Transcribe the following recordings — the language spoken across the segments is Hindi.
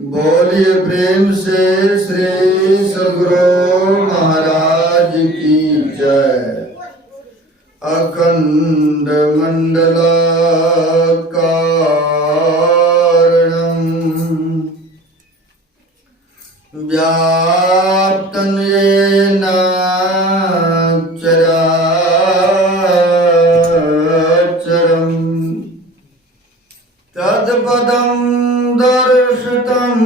बोलिए प्रेम से श्री सद्गुरु महाराज की जय। अखंड मंडलाकारं व्याप्तं येन चराचरं तत्पदं दर्शितं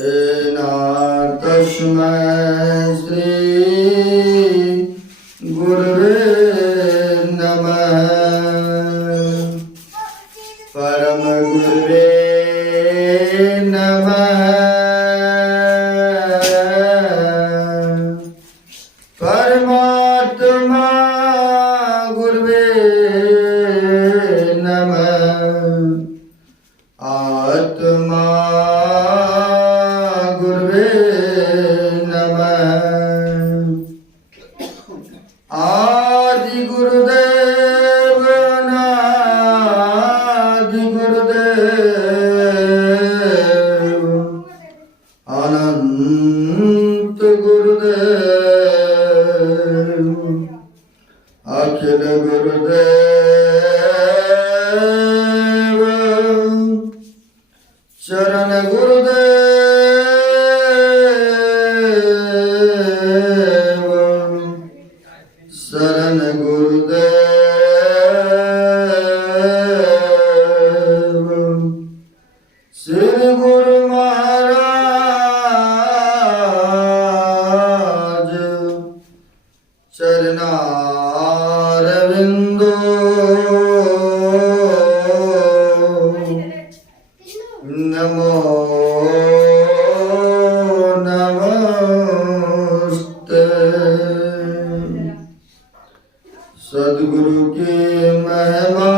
येन तस्मै श्री गुरुवे नमः। परम गुरुवे नमः। परमात्मा गुरुवे नमः। आत्मा गुरुवे नमः। आदि गुरुदेव अनादि गुरुदेव अनंत गुरुदेव अखिल गुरुदेव चरण गुरुदेव शरण गुरुदेव। श्री गुरु महाराज चरणारविंदो नमो नमस्ते। सद्गुरु की महिमा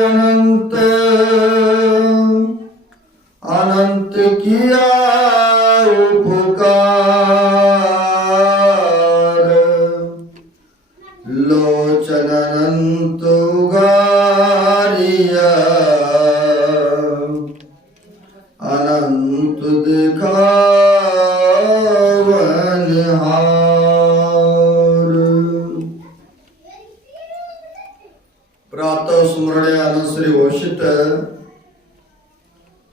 अनंत अनंत किया उपकार लोचन अनंत उगारिया अनंत दिखावनहार। प्रातः स्मरणे अनुश्री घोषित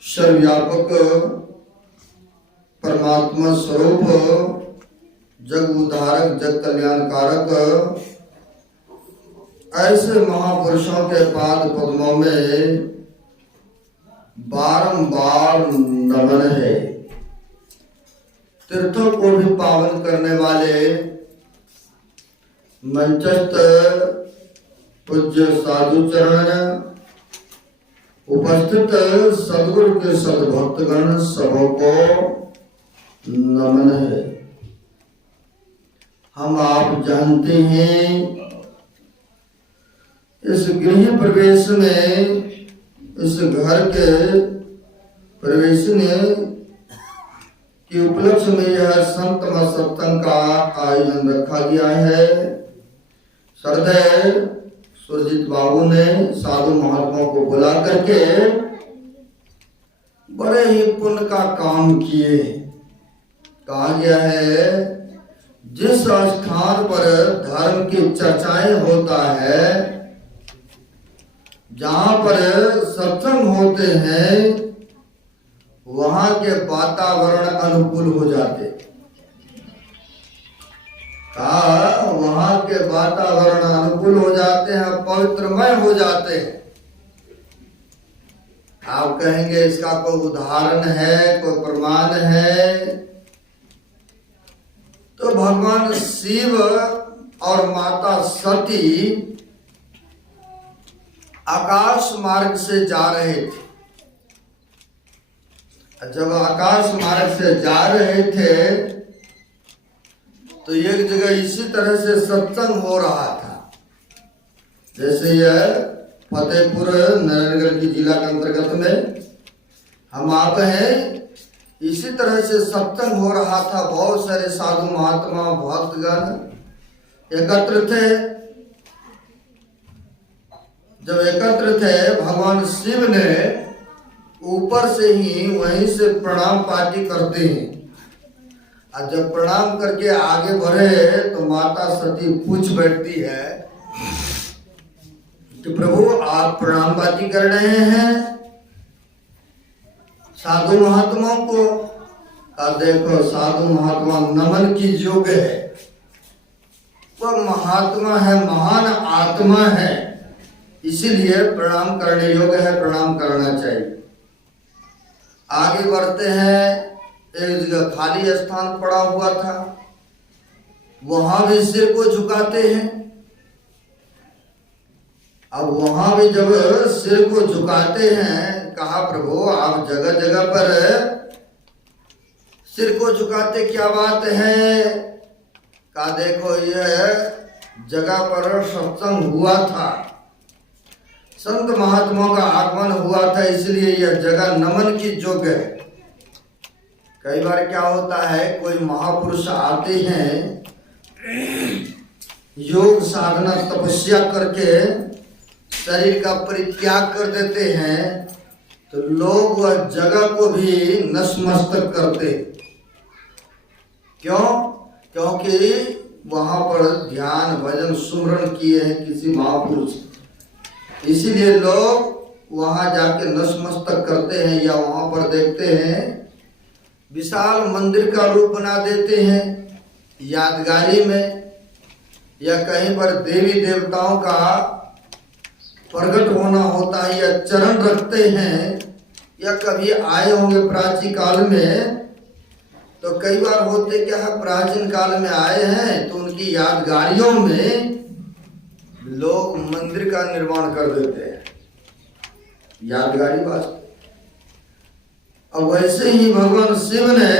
सर्वव्यापक परमात्मा स्वरूप जग उद्धारक जग कल्याणकारक ऐसे महापुरुषों के पाद पद्मों में बारंबार नमन है। तीर्थों को भी पावन करने वाले मंचस्थ पूज्य साधु चरण उपस्थित सद्गुरु के सद्भक्तगण सबों को नमन है। हम आप जानते हैं इस गृह प्रवेश में इस घर के प्रवेश के उपलक्ष्य में यह संत सत्संग का आयोजन रखा गया है। श्रद्धेय सुरजीत बाबू ने साधु महात्माओं को बुला करके बड़े ही पुण्य का काम किए। कहा गया है जिस स्थान पर धर्म की चर्चाएं होता है, जहां पर सत्संग होते हैं, वहां के वातावरण अनुकूल हो जाते। वहां के वातावरण अनुकूल हो जाते हैं, पवित्रमय हो जाते हैं। आप कहेंगे इसका कोई उदाहरण है, कोई प्रमाण है? तो भगवान शिव और माता सती आकाश मार्ग से जा रहे थे। जब आकाश मार्ग से जा रहे थे तो एक जगह इसी तरह से सत्संग हो रहा था। जैसे यह फतेहपुर नारायणगढ़ की जिला के अंतर्गत में हम आप हैं, इसी तरह से सत्संग हो रहा था। बहुत सारे साधु महात्मा भक्तगण एकत्र थे। जब एकत्र थे, भगवान शिव ने ऊपर से ही वहीं से प्रणाम पार्टी करते हैं। और जब प्रणाम करके आगे बढ़े तो माता सती पूछ बैठती है कि प्रभु आप प्रणाम पार्टी कर रहे हैं साधु महात्माओं को? और देखो साधु महात्मा नमन की योग्य है, वह महात्मा है, महान आत्मा है, इसीलिए प्रणाम करने योग्य है, प्रणाम करना चाहिए। आगे बढ़ते हैं, एक जगह खाली स्थान पड़ा हुआ था, वहां भी सिर को झुकाते हैं। अब वहां भी जब सिर को झुकाते हैं, कहा प्रभु आप जगह जगह पर सिर को झुकाते क्या बात है? कहा देखो यह जगह पर सत्संग हुआ था, संत महात्माओं का आगमन हुआ था, इसलिए यह जगह नमन की योग्य है। कई बार क्या होता है, कोई महापुरुष आते हैं, योग साधना तपस्या करके शरीर का परित्याग कर देते हैं, तो लोग वह जगह को भी नतमस्तक करते। क्यों? क्योंकि वहां पर ध्यान भजन सुमरण किए हैं किसी महापुरुष, इसीलिए लोग वहां जाके नतमस्तक करते हैं। या वहां पर देखते हैं विशाल मंदिर का रूप बना देते हैं यादगारी में, या कहीं पर देवी देवताओं का प्रकट होना होता है या चरण रखते हैं, या कभी आए होंगे प्राचीन काल में, तो कई बार होते क्या है, प्राचीन काल में आए हैं तो उनकी यादगारियों में लोग मंदिर का निर्माण कर देते हैं यादगारी वास्ते। अब वैसे ही भगवान शिव ने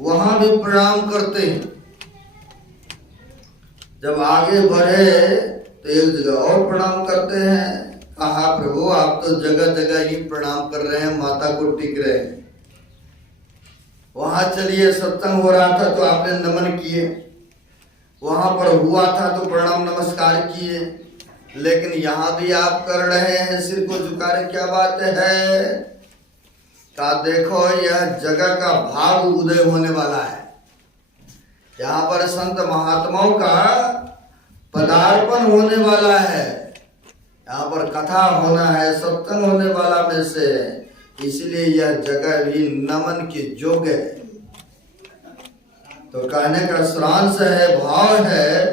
वहां भी प्रणाम करते हैं। जब आगे बढ़े तो एक जगह और प्रणाम करते हैं। कहा प्रभु आप तो जगह जगह ही प्रणाम कर रहे हैं, माता को टिक रहे हैं। वहां चलिए सत्संग हो रहा था तो आपने नमन किए, वहां पर हुआ था तो प्रणाम नमस्कार किए, लेकिन यहाँ भी आप कर रहे हैं सिर को झुका रहे, क्या बात है? का देखो यह जगह का भाव उदय होने वाला है, यहाँ पर संत महात्माओं का पदार्पण होने वाला है, यहाँ पर कथा होना है, सत्संग होने वाला में से, इसलिए यह जगह भी नमन की योग्य है। तो कहने का सारांश है, भाव है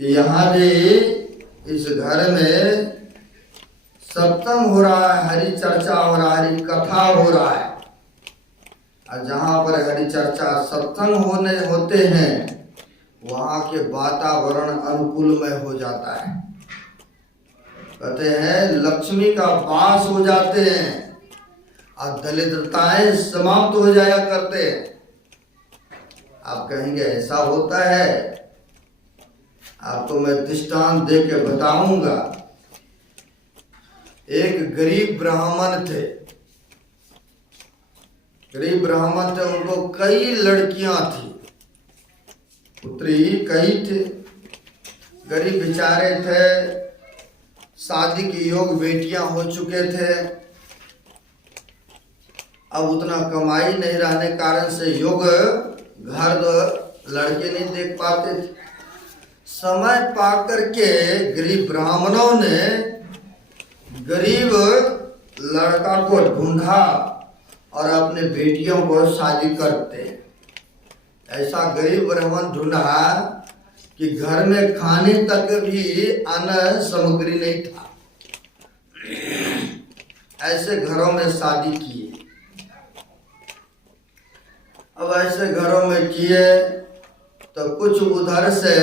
कि यहाँ भी इस घर में सत्संग हो रहा है, हरि चर्चा हो रहा है, हरि कथा हो रहा है। और जहाँ पर हरि चर्चा सत्संग होते हैं, वहाँ के वातावरण अनुकूलमय हो जाता है। कहते हैं लक्ष्मी का वास हो जाते हैं और दरिद्रताएं समाप्त हो जाया करते हैं। आप कहेंगे ऐसा होता है? आपको मैं दृष्टांत दे के बताऊंगा। एक गरीब ब्राह्मण थे, उनको कई लड़कियां थी, पुत्री कई थे, गरीब बेचारे थे, शादी के योग बेटियां हो चुके थे। अब उतना कमाई नहीं रहने कारण से योग घर लड़के नहीं देख पाते थे। समय पाकर के गरीब ब्राह्मणों ने गरीब लड़का को ढूंढा और अपने बेटियों को शादी करते। ऐसा गरीब ब्राह्मण ढूंढा कि घर में खाने तक भी अन्न सामग्री नहीं था, ऐसे घरों में शादी किए। अब ऐसे घरों में किए तो कुछ उधर से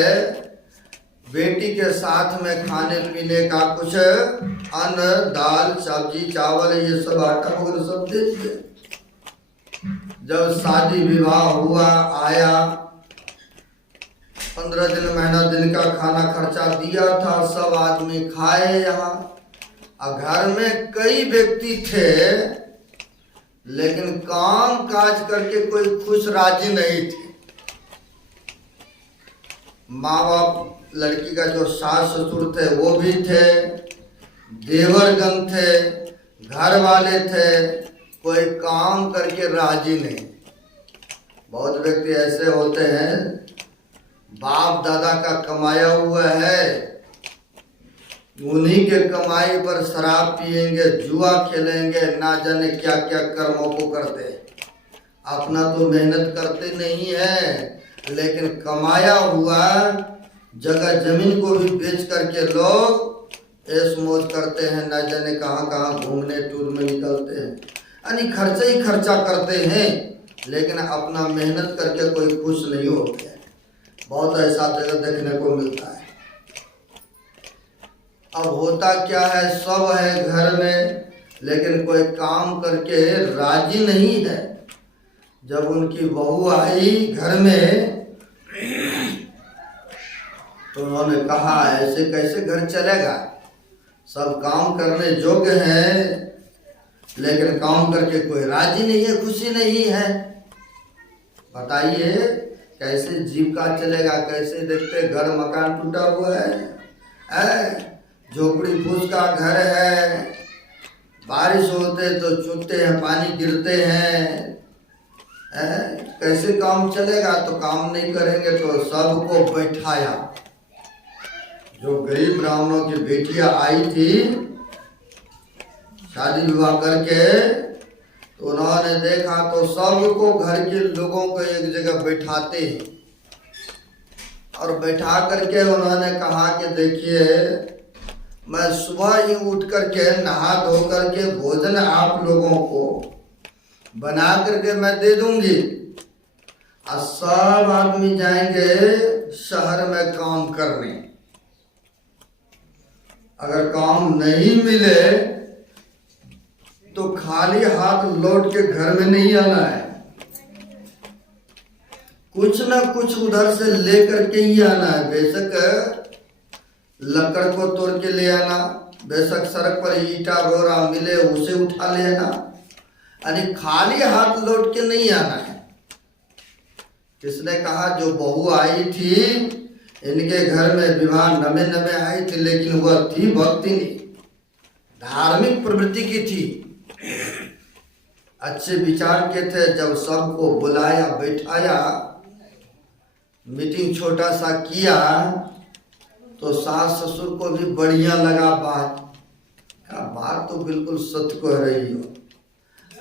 बेटी के साथ में खाने पीने का कुछ अन्न, दाल, सब्जी, चावल, ये सब आटा वगैरह सब दे दिए। जब शादी विवाह हुआ, आया, 15 दिन महीना दिन का खाना खर्चा दिया था, सब आदमी खाए यहाँ। और घर में कई व्यक्ति थे, लेकिन काम काज करके कोई खुश राजी नहीं थे। माँ बाप लड़की का जो सास ससुर थे वो भी थे, देवरगण थे, घर वाले थे, कोई काम करके राजी नहीं। बहुत व्यक्ति ऐसे होते हैं, बाप दादा का कमाया हुआ है, उन्हीं के कमाई पर शराब पिएंगे, जुआ खेलेंगे, ना जाने क्या क्या कर्मों को करते। अपना तो मेहनत करते नहीं है, लेकिन कमाया हुआ जगह जमीन को भी बेच करके लोग ऐश मौज करते हैं, ना जाने कहाँ कहाँ घूमने टूर में निकलते हैं, यानी खर्चा ही खर्चा करते हैं, लेकिन अपना मेहनत करके कोई खुश नहीं होते हैं। बहुत ऐसा जगह देखने को मिलता है। अब होता क्या है, सब है घर में, लेकिन कोई काम करके राजी नहीं है। जब उनकी बहू आई घर में तो उन्होंने कहा ऐसे कैसे घर चलेगा, सब काम करने योग्य हैं, लेकिन काम करके कोई राजी नहीं है, खुशी नहीं है। बताइए कैसे जीविका चलेगा, कैसे देखते घर मकान टूटा हुआ है, झोपड़ी फूस का घर है, बारिश होते तो चूते हैं, पानी गिरते हैं, कैसे काम चलेगा। तो काम नहीं करेंगे तो सबको बैठाया। जो गरीब ब्राह्मणों की बेटियां आई थी शादी विवाह करके, तो उन्होंने देखा तो सबको घर के लोगों को एक जगह बैठाते हैं, और बैठा करके उन्होंने कहा कि देखिए मैं सुबह ही उठ करके नहा धो करके भोजन आप लोगों को बना करके मैं दे दूंगी, और सब आदमी जाएंगे शहर में काम करने। अगर काम नहीं मिले तो खाली हाथ लौट के घर में नहीं आना है, कुछ ना कुछ उधर से लेकर के ही आना है। बेशक लकड़ को तोड़ के ले आना, बेशक सड़क पर ईटा रोरा मिले उसे उठा ले आना, यानी खाली हाथ लौट के नहीं आना है। किसने कहा, जो बहू आई थी इनके घर में विवाह नमे नमे आई थी, लेकिन वह थी भक्तिनी, धार्मिक प्रवृत्ति की थी, अच्छे विचार के थे। जब सबको बुलाया बैठाया, मीटिंग छोटा सा किया, तो सास ससुर को भी बढ़िया लगा बात तो बिल्कुल सत्य कह रही हो,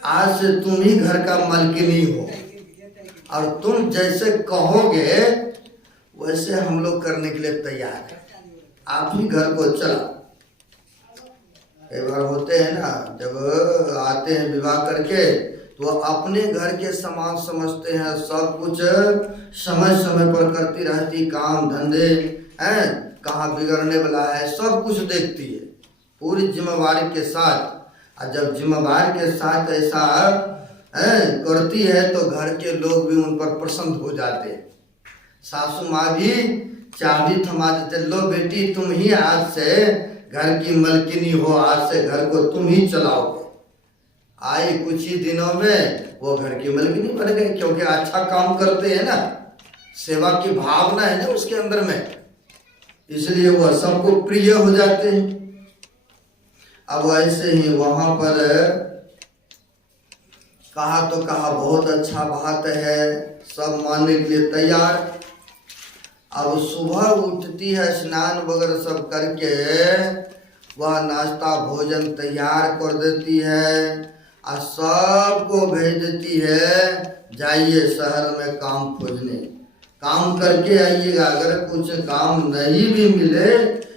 आज से तुम ही घर का मालकिनी हो, और तुम जैसे कहोगे वैसे हम लोग करने के लिए तैयार हैं, आप ही घर को चला। कई बार होते हैं ना, जब आते हैं विवाह करके तो अपने घर के समान समझते हैं, सब कुछ समय समय पर करती रहती, काम धंधे हैं, कहाँ बिगड़ने वाला है सब कुछ देखती है पूरी जिम्मेवारी के साथ। और जब जिम्मेवारी के साथ ऐसा करती है तो घर के लोग भी उन पर प्रसन्न हो जाते हैं। सासू माँ भी चाबी थमा देते, लो बेटी तुम ही आज से घर की मलकिनी हो, आज से घर को तुम ही चलाओगे। आई कुछ ही दिनों में वो घर की मलकिनी बन गई, क्योंकि अच्छा काम करते हैं ना, सेवा की भावना है ना उसके अंदर में, इसलिए वह सबको प्रिय हो जाते हैं। अब ऐसे ही वहां पर कहा तो कहा बहुत अच्छा बात है, सब मानने के लिए तैयार। अब सुबह उठती है, स्नान वगैरह सब करके वह नाश्ता भोजन तैयार कर देती है, और सबको भेज देती है जाइए शहर में काम खोजने, काम करके आइएगा। अगर कुछ काम नहीं भी मिले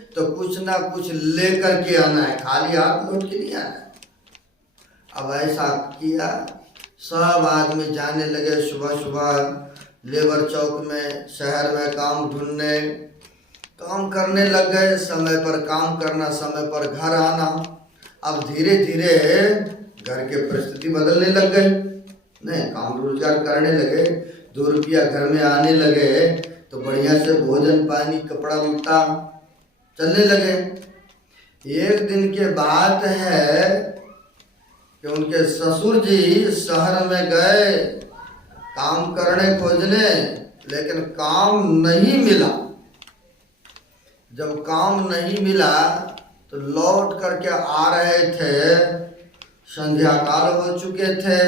तो कुछ ना कुछ लेकर के आना है, खाली हाथ लौट के नहीं आना है। अब ऐसा किया, सब आदमी जाने लगे सुबह सुबह लेबर चौक में, शहर में काम ढूंढने, काम करने लग गए। समय पर काम करना, समय पर घर आना। अब धीरे धीरे घर के परिस्थिति बदलने लग गई, नहीं काम रोजगार करने लगे, 2 रुपया घर में आने लगे, तो बढ़िया से भोजन पानी कपड़ा लत्ता चलने लगे। एक दिन के बात है कि उनके ससुर जी शहर में गए काम करने खोजने, लेकिन काम नहीं मिला। जब काम नहीं मिला तो लौट करके आ रहे थे, संध्या काल हो चुके थे।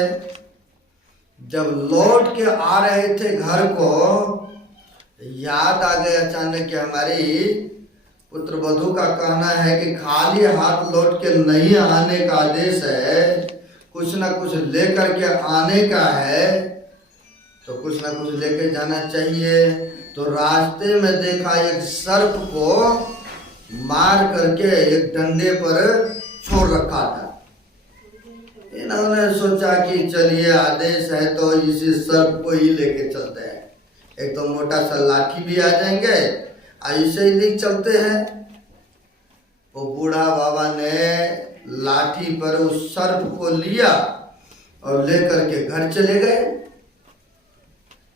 जब लौट के आ रहे थे घर को, याद आ गया अचानक कि हमारी पुत्र वधू का कहना है कि खाली हाथ लौट के नहीं आने का आदेश है, कुछ ना कुछ लेकर के आने का है, तो कुछ ना कुछ लेके जाना चाहिए। तो रास्ते में देखा एक सर्प को मार करके एक डंडे पर छोड़ रखा था। इन्होंने सोचा कि चलिए आदेश है तो इसी सर्प को ही लेके चलते हैं, एक तो मोटा सा लाठी भी आ जाएंगे, ऐसे ही लेके चलते हैं। वो बूढ़ा बाबा ने लाठी पर उस सर्प को लिया और लेकर के घर चले गए।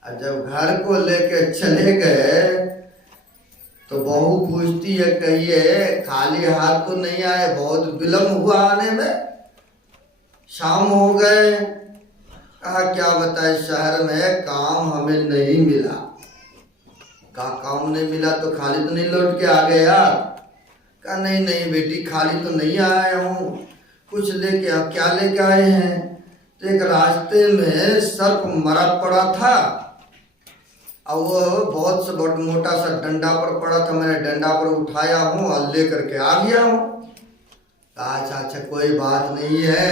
और जब घर को लेके चले गए तो बहू पूछती है, कहिए खाली हाथ तो नहीं आए, बहुत विलम्ब हुआ आने में, शाम हो गए। कहा क्या बताए, शहर में काम हमें नहीं मिला। कहा काम नहीं मिला तो खाली तो नहीं लौट के आ गए यार? कहा नहीं नहीं बेटी, खाली तो नहीं आया हूँ, कुछ लेके। अब क्या लेके आए हैं? तो एक रास्ते में सर्प मरा पड़ा था और वो बहुत से बड़ा मोटा सा डंडा पर पड़ा था, मैंने डंडा पर उठाया हूँ और लेकर के आ गया हूँ। अच्छा अच्छा कोई बात नहीं है,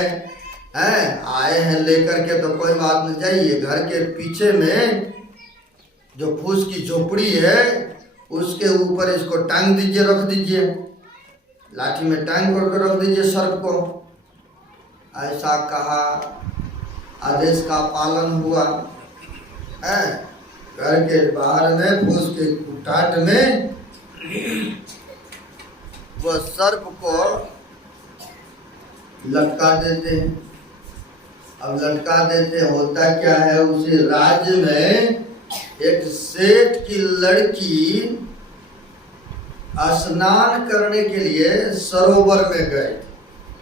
आए हैं लेकर के तो कोई बात नहीं, जाइए घर के पीछे में जो फूस की झोपड़ी है उसके ऊपर इसको टांग दीजिए, रख दीजिए, लाठी में टांग करके रख दीजिए सर्प को। ऐसा कहा, आदेश का पालन हुआ। घर के बाहर में फूस के टाट में वह सर्प को लटका देते हैं। अब लटका देते होता क्या है, उसी राज्य में एक सेठ की लड़की स्नान करने के लिए सरोवर में गए।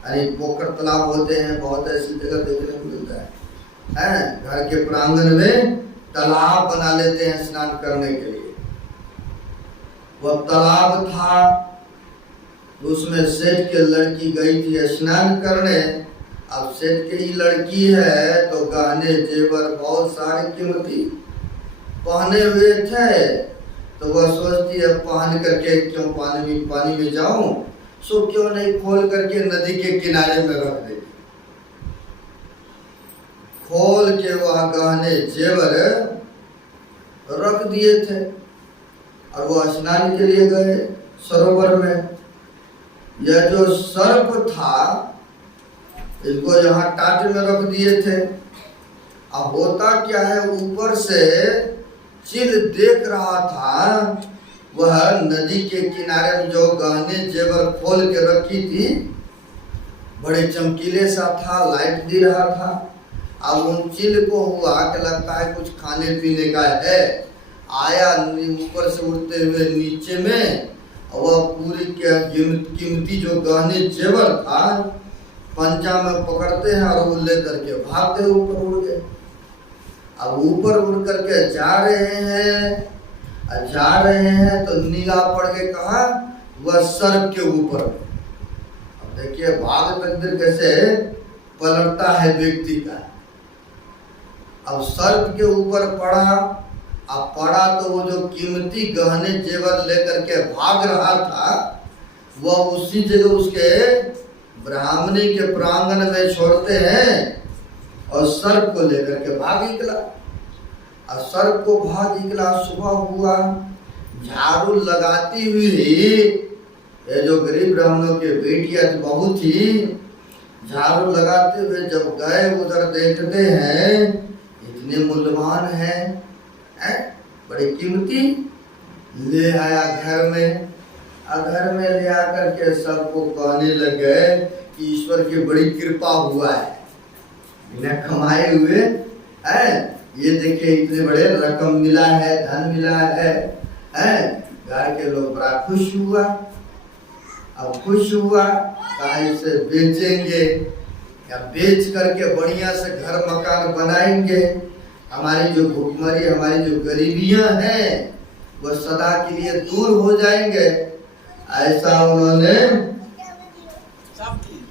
अरे पोखर तालाब होते हैं, बहुत ऐसी जगह देखने को मिलता है, घर के प्रांगण में तालाब बना लेते हैं स्नान करने के लिए। वह तालाब था, उसमें सेठ की लड़की गई थी स्नान करने। अब सेठ की लड़की है तो गहने जेवर बहुत सारे कीमती पहने हुए थे, तो वह सोचती है पहन करके क्यों पानी में जाऊं, सो क्यों नहीं खोल करके नदी के किनारे में रख देती। खोल के वह गहने जेवर रख दिए थे और वो स्नान के लिए गए सरोवर में। यह जो सर्प था इसको यहाँ टाट में रख दिए थे। अब होता क्या है, ऊपर से चिल देख रहा था, वह नदी के किनारे में जो गहने जेवर खोल के रखी थी, बड़े चमकीले सा था, लाइट दे रहा था। अब उन चिल को हुआ कि लगता है कुछ खाने पीने का है, आया ऊपर से उड़ते हुए नीचे में, वह पूरी कीमती जो गहने जेवर था पंजा में पकड़ते हैं और वो लेकर के भागते ऊपर उड़ गए। अब ऊपर उड़ करके जा रहे हैं तो निगाह पड़ गए कहा, वह सर्प के ऊपर। अब देखिए भाग तकदीर कैसे पलटता है व्यक्ति का। अब सर्प के ऊपर पड़ा, अब पड़ा तो वो जो कीमती गहने जेवर लेकर के भाग रहा था, वह उसी जगह उसके ब्राह्मणी के प्रांगण में छोड़ते हैं और सर्प को लेकर के भाग निकला। और सर्प को भाग निकला, सुबह हुआ, झाड़ू लगाती हुई ये जो गरीब ब्राह्मणों के बेटियां बहू थी, झाड़ू लगाते हुए जब गए उधर देखते हैं इतने मूल्यवान है, बड़ी कीमती, ले आया घर में। घर में ले आकर के सबको कहने लग गए कि ईश्वर की बड़ी कृपा हुआ है, बिना कमाए हुए ये देखिए इतने बड़े रकम मिला है, धन मिला है। घर के लोग बड़ा खुश हुआ। अब खुश हुआ, कहा इसे बेचेंगे या बेच करके बढ़िया से घर मकान बनाएंगे, हमारी जो भूखमरी, हमारी जो गरीबियां हैं वो सदा के लिए दूर हो जाएंगे। ऐसा उन्होंने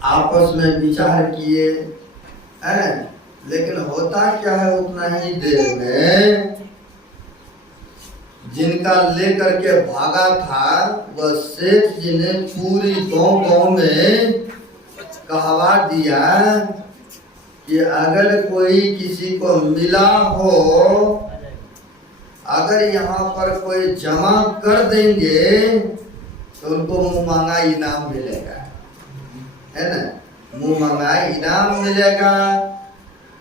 आपस में विचार किए हैं। लेकिन होता क्या है, उतना ही देर में जिनका लेकर के भागा था वह सेठ जी ने पूरी गांव में कहवा दिया कि अगर कोई किसी को मिला हो, अगर यहाँ पर कोई जमा कर देंगे तो उनको मुंह मांगा इनाम मिलेगा, है ना, मुंह मांगा इनाम मिलेगा।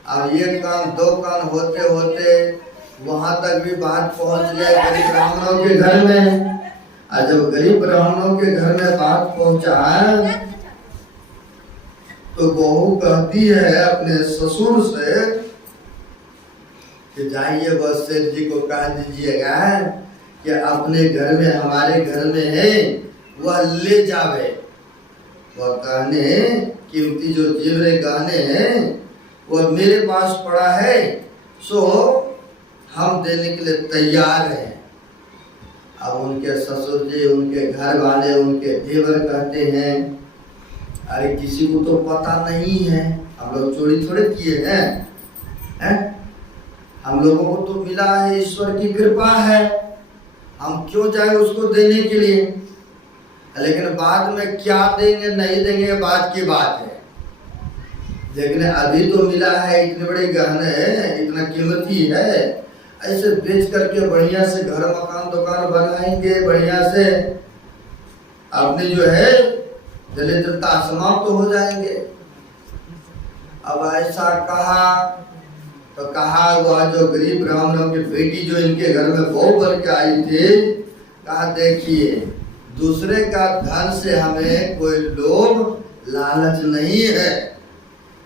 अब ये काम दो काम होते होते वहां तक भी बात पहुंच गई गरीब ब्राह्मणों के घर में। और जब गरीब ब्राह्मणों के घर में बात पहुंचा तो बहू कहती है अपने ससुर से कि जाइए बस सेठ जी को कह दीजिएगा कि अपने घर में, हमारे घर में है, वह ले जावे। वह गहने, कीमती जो जेवरे गहने हैं वह मेरे पास पड़ा है, सो हम देने के लिए तैयार हैं। अब उनके ससुर जी, उनके घर वाले, उनके देवर कहते हैं अरे किसी को तो पता नहीं है, हम लोग चोरी थोड़े किए हैं, हम लोगों को तो मिला है, ईश्वर की कृपा है, हम क्यों जाए उसको देने के लिए। लेकिन बाद में क्या देंगे नहीं देंगे बाद की बात है। लेकिन अभी तो मिला है, इतने बड़े गहने, इतना कीमती है, ऐसे बेच करके बढ़िया से घर मकान दुकान बनाएंगे, बढ़िया से अपनी जो है दरिद्रता समाप्त हो जाएंगे। अब ऐसा कहा तो कहा वह जो गरीब ब्राह्मणों की बेटी जो इनके घर में बहू बन के आई थी, कहा देखिए दूसरे का धन से हमें कोई लोभ लालच नहीं है,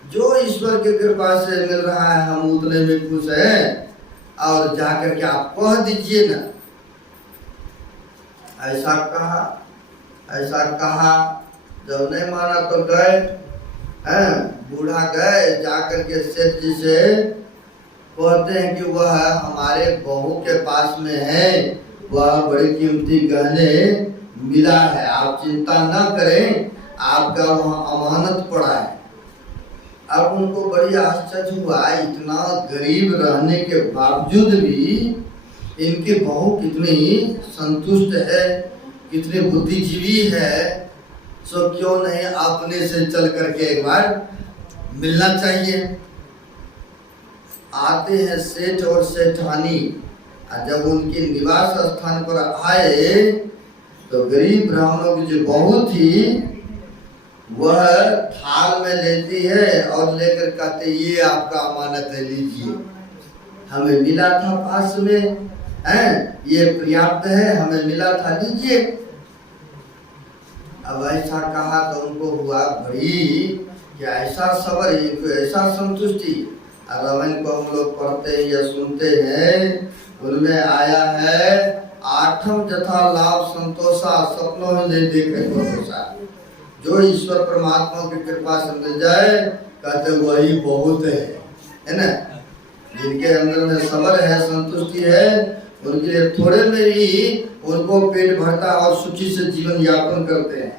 जो ईश्वर की कृपा से मिल रहा है हम उतने में खुश हैं, और जाकर के आप कह दीजिए ना। ऐसा कहा, जब नहीं माना तो गए, हैं बूढ़ा गए, जाकर के सेठ जी से कहते हैं कि वह हमारे बहू के पास में है, वह बड़ी कीमती गहने मिला है, आप चिंता न करें, आपका वहाँ अमानत पड़ा है। अब उनको बड़ी आश्चर्य हुआ, इतना गरीब रहने के बावजूद भी इनकी बहू कितनी संतुष्ट है, कितनी बुद्धिजीवी है, सो क्यों नहीं अपने से चल करके एक बार मिलना चाहिए। आते हैं सेठ और सेठानी, जब उनके निवास स्थान पर आए तो गरीब ब्राह्मणों की जो बहू थी वह थाल में लेती है और लेकर कहते ये आपका अमानत है, लीजिए, हमें मिला था पास में, हैं ये पर्याप्त है, हमें मिला था, लीजिए। अब ऐसा कहा तो उनको हुआ बड़ी कि ऐसा सबर, इनको ऐसा संतुष्टि। रामायण को हम लोग पढ़ते हैं या सुनते हैं, उनमें आया है आठम जथा लाभ संतोषा सपनों में नहीं देखे भरोसा। जो ईश्वर परमात्मा की कृपा से मिल जाए कहते वही बहुत है ना। जिनके अंदर में सबर है, संतुष्टि है, उनके लिए थोड़े में ही उनको पेट भरता और सुखी से जीवन यापन करते हैं।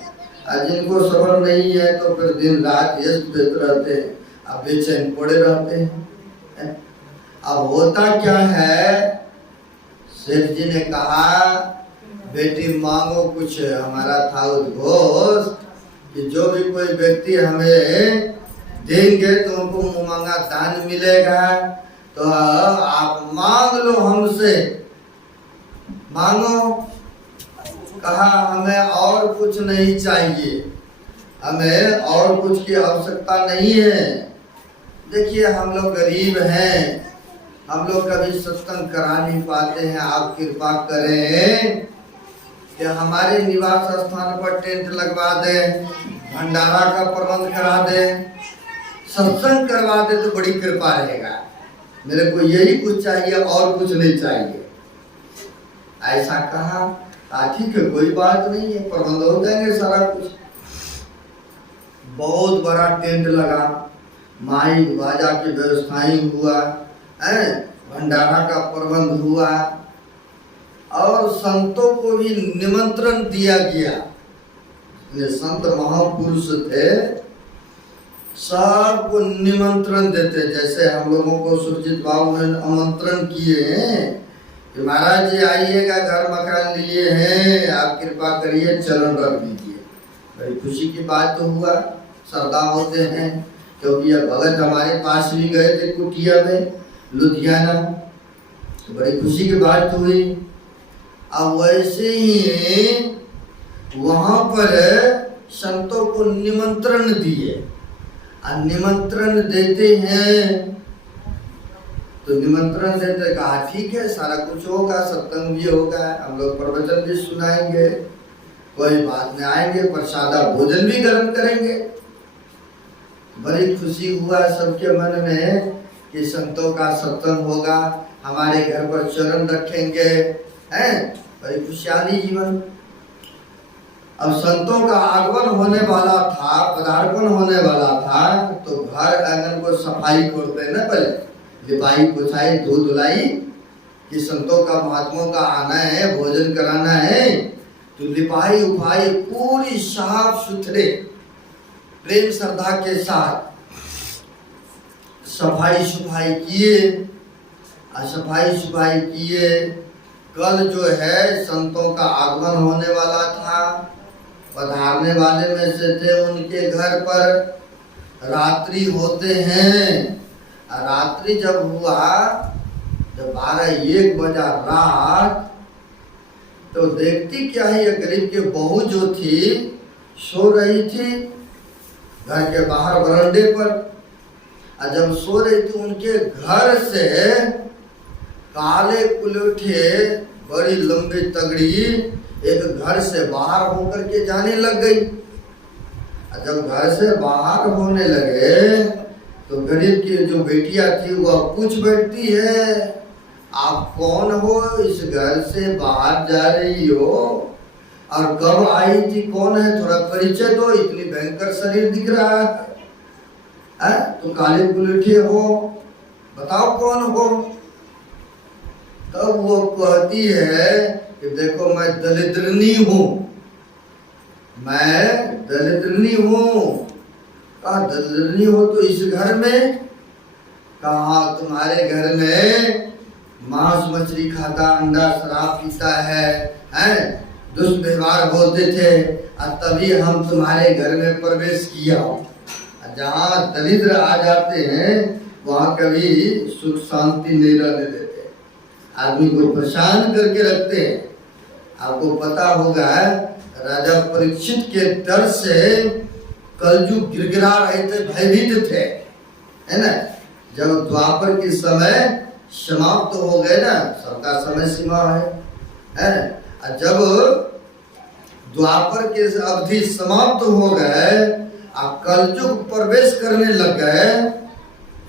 और जिनको सबर नहीं है तो फिर दिन रात यश देते रहते हैं, अब बेचैन पड़े रहते हैं। अब होता क्या है, सेठ जी ने कहा बेटी मांगो कुछ, हमारा था उद्घोष कि जो भी कोई व्यक्ति हमें देंगे तो उनको मुंह मांगा दान मिलेगा, तो आप मांग लो हमसे, मांगो। कहा हमें और कुछ नहीं चाहिए, हमें और कुछ की आवश्यकता नहीं है। देखिए हम लोग गरीब हैं, हम लोग कभी सत्संग करा नहीं पाते हैं, आप कृपा करें कि हमारे निवास स्थान पर टेंट लगवा दें, भंडारा का प्रबंध करा दें, सत्संग करवा दे तो बड़ी कृपा रहेगा, मेरे को यही कुछ चाहिए और कुछ नहीं चाहिए। ऐसा कहा, ठीक है कोई बात नहीं है, प्रबंध हो जाएंगे सारा कुछ। बहुत बड़ा टेंट लगा, माइक बाजा की व्यवस्थाएं हुआ, भंडारा का प्रबंध हुआ और संतों को भी निमंत्रण दिया गया ये संत महापुरुष थे, सबको निमंत्रण देते। जैसे हम लोगों को सुरजीत बाबू ने आमंत्रण किए हैं कि महाराज जी आइएगा, घर मकान लिए हैं, आप कृपा करिए चरण रख दीजिए। बड़ी खुशी की बात तो हुआ, श्रद्धा होते हैं, क्योंकि यह भगत हमारे पास भी गए थे कुटिया में लुधियाना, तो बड़ी खुशी की बात हुई। अब वैसे ही वहां पर संतों को निमंत्रण दिए, और निमंत्रण देते हैं तो निमंत्रण देते, कहा ठीक है सारा कुछ होगा, सत्संग भी होगा, हम लोग प्रवचन भी सुनाएंगे, कोई बात नहीं, आएंगे, प्रसादा भोजन भी ग्रहण करेंगे। बड़ी खुशी हुआ सबके मन में कि संतों का सत्संग होगा, हमारे घर पर चरण रखेंगे, हैं, बड़ी खुशहाली जीवन। अब संतों का आगमन होने वाला था, पदार्पण होने वाला था, तो घर आंगन को सफाई करते हैं ना, पहले लिपाई पोछाई धो धुलाई, कि संतों का महात्माओं का आना है, भोजन कराना है, तो लिपाई उपाई पूरी साफ सुथरे प्रेम श्रद्धा के साथ सफाई सुफाई किए। सफाई सुफाई किए। कल जो है संतों का आगमन होने वाला था, पधारने वाले में से थे, उनके घर पर रात्रि होते हैं। रात्रि जब हुआ, जब 12-1 बजा रात, तो देखती क्या है, ये गरीब की बहू जो थी सो रही थी घर के बाहर बरामदे पर। और जब सो रही थी, उनके घर से काले कुलठे बड़ी लंबी तगड़ी एक घर से बाहर होकर के जाने लग गई। और जब घर से बाहर होने लगे तो गरीब की जो बेटियां थी वह पूछ बैठती है, आप कौन हो, इस घर से बाहर जा रही हो, और कब आई थी, कौन है, थोड़ा परिचय दो, इतनी भयंकर शरीर दिख रहा है, तो काले कुलठे हो, बताओ कौन हो। तब वो कहती है कि देखो मैं दलिद्रनी हूँ, मैं दलिद्रनी हूँ। कहा दलिद्रनी हो तो इस घर में, कहा तुम्हारे घर में मांस मछली खाता, अंडा शराब पीता है, दुष्व्यवहार होते थे, और तभी हम तुम्हारे घर में प्रवेश किया। जहाँ दरिद्र आ जाते हैं वहाँ कभी सुख शांति नहीं रहने देते, आदमी को परेशान करके रखते हैं। आपको पता होगा राजा परीक्षित के डर से कलयुग गिरगिरा रहे थे, भयभीत थे, है ना। जब द्वापर के समय समाप्त हो गए ना, सबका समय सीमा है। जब द्वापर के अवधि समाप्त हो गए और कलयुग प्रवेश करने लग गए,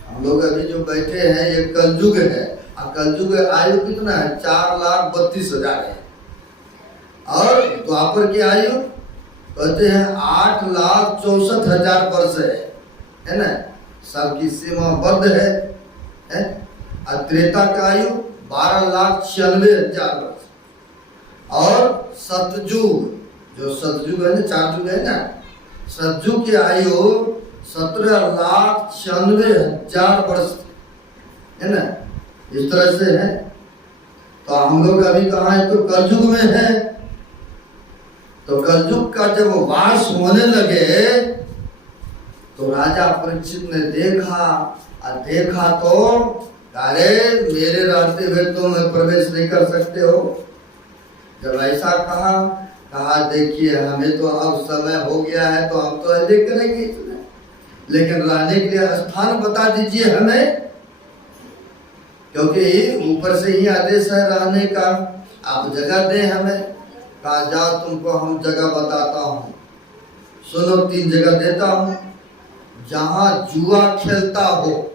हम लोग अभी जो बैठे हैं ये कलयुग है, और कलयुग आयु कितना है, 4,32,000 है, और द्वापर की आयु कहते हैं 8,64,000 वर्ष है ना, सबकी सीमाबद्ध है। और त्रेता का आयु 12,96,000 वर्ष, और सतयुग, जो सतयुग है ना, 4 युग है ना, सतयुग की आयु 17,96,000 वर्ष है ना, इस तरह से है। तो हम लोग अभी कहाँ है, तो कलयुग में है। तो कलयुग का जब वास होने लगे तो राजा परीक्षित ने देखा तो अरे मेरे रास्ते में तुम प्रवेश नहीं कर सकते हो। जब ऐसा कहा देखिए हमें तो अब समय हो गया है, तो हम तो ऐसे करेंगे इसमें, लेकिन रहने के लिए स्थान बता दीजिए हमें, क्योंकि ऊपर से ही आदेश है रहने का, आप जगह दें हमें। कहा जाओ तुमको हम जगह बताता हूँ, सुनो 3 जगह देता हूँ, जहाँ जुआ खेलता हो,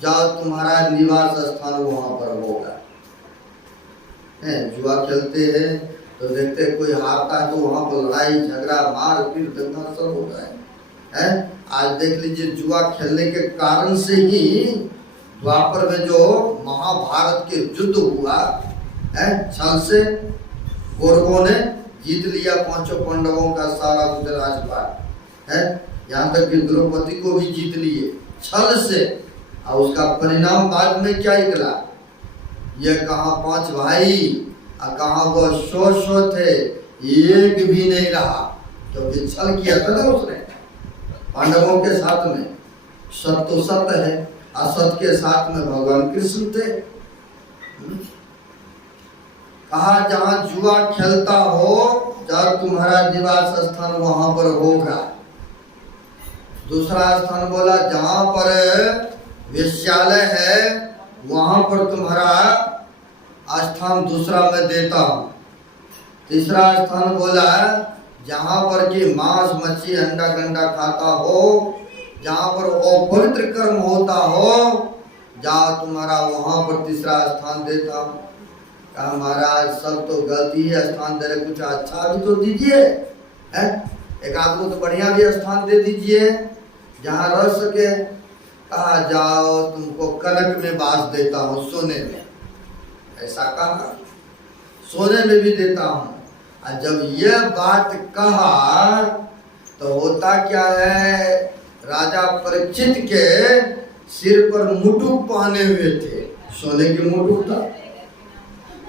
जाओ तुम्हारा निवास स्थान वहां पर होगा। जुआ खेलते हैं तो देखते हैं कोई हारता है तो वहां पर लड़ाई झगड़ा मार पीट दंगा सब होता है। आज देख लीजिए जुआ खेलने के कारण से ही द्वापर में जो महाभारत के युद्ध हुआ है छल से, कौरवों ने जीत लिया पांचों पांडवों का सारा कुछ राजपाट है, यहाँ तक कि द्रौपदी को भी जीत लिए छल से। और उसका परिणाम बाद में क्या निकला, ये कहाँ 5 भाई और कहाँ वो 100 थे, एक भी नहीं रहा, क्योंकि छल किया था ना उसने पांडवों के साथ में। सत्य तो सत्य है, असत के साथ में भगवान कृष्ण थे। कहा जहां जुआ खेलता हो, जब तुम्हारा निवास स्थान वहां पर होगा। दूसरा स्थान बोला जहां पर वेश्यालय है वहां पर तुम्हारा स्थान दूसरा मैं देता हूं। तीसरा स्थान बोला जहां पर कि मांस मच्छी अंडा गंडा खाता हो, जहां पर अपवित्र कर्म होता हो, जहां तुम्हारा वहां पर तीसरा स्थान देता हूं। कहा महाराज सब तो गलती है, स्थान दे रहे, कुछ अच्छा भी तो दीजिए, एक आदमी तो बढ़िया भी स्थान दे दीजिए जहां रह सके। कहा जाओ तुमको कनक में बांस देता हूं, सोने में। ऐसा कहा सोने में भी देता हूं। और जब यह बात कहा तो होता क्या है, राजा परीक्षित के सिर पर मुकुट पहने हुए थे, सोने के मुकुट था,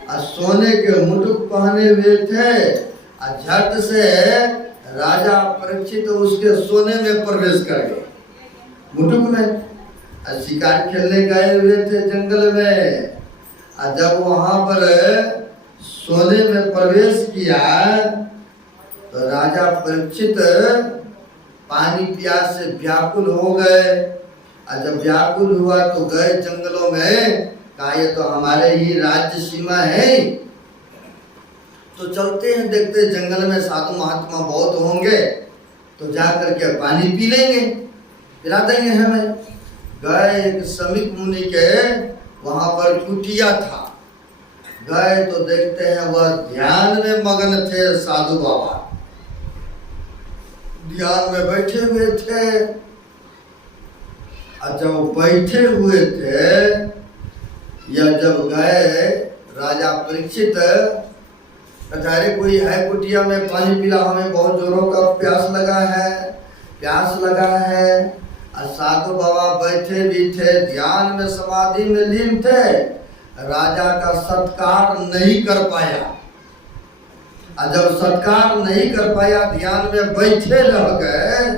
और सोने के मुकुट पहने हुए थे। और झट से राजा परीक्षित उसके सोने में प्रवेश कर गए, मुकुट में। शिकार खेलने गए हुए थे जंगल में, और जब वहां पर सोने में प्रवेश किया तो राजा परीक्षित पानी प्यास से व्याकुल हो गए। और जब व्याकुल हुआ तो गए जंगलों में, कहा ये तो हमारे ही राज्य सीमा है, तो चलते हैं देखते जंगल में साधु महात्मा बहुत होंगे, तो जा करके पानी पी लेंगे, पिला देंगे हमें। गए एक समीप मुनि के वहां पर कुटिया था, गए तो देखते हैं वह ध्यान में मगन थे साधु बाबा, ध्यान में बैठे हुए थे। और जब बैठे हुए थे या जब गए राजा परीक्षित, अरे कोई है कुटिया में, पानी पिला, हमें बहुत जोरों का प्यास लगा है। और साधु बाबा बैठे भी थे, ध्यान में समाधि में लीन थे, राजा का सत्कार नहीं कर पाया। और जब सत्कार नहीं कर पाया, ध्यान में बैठे रह गए,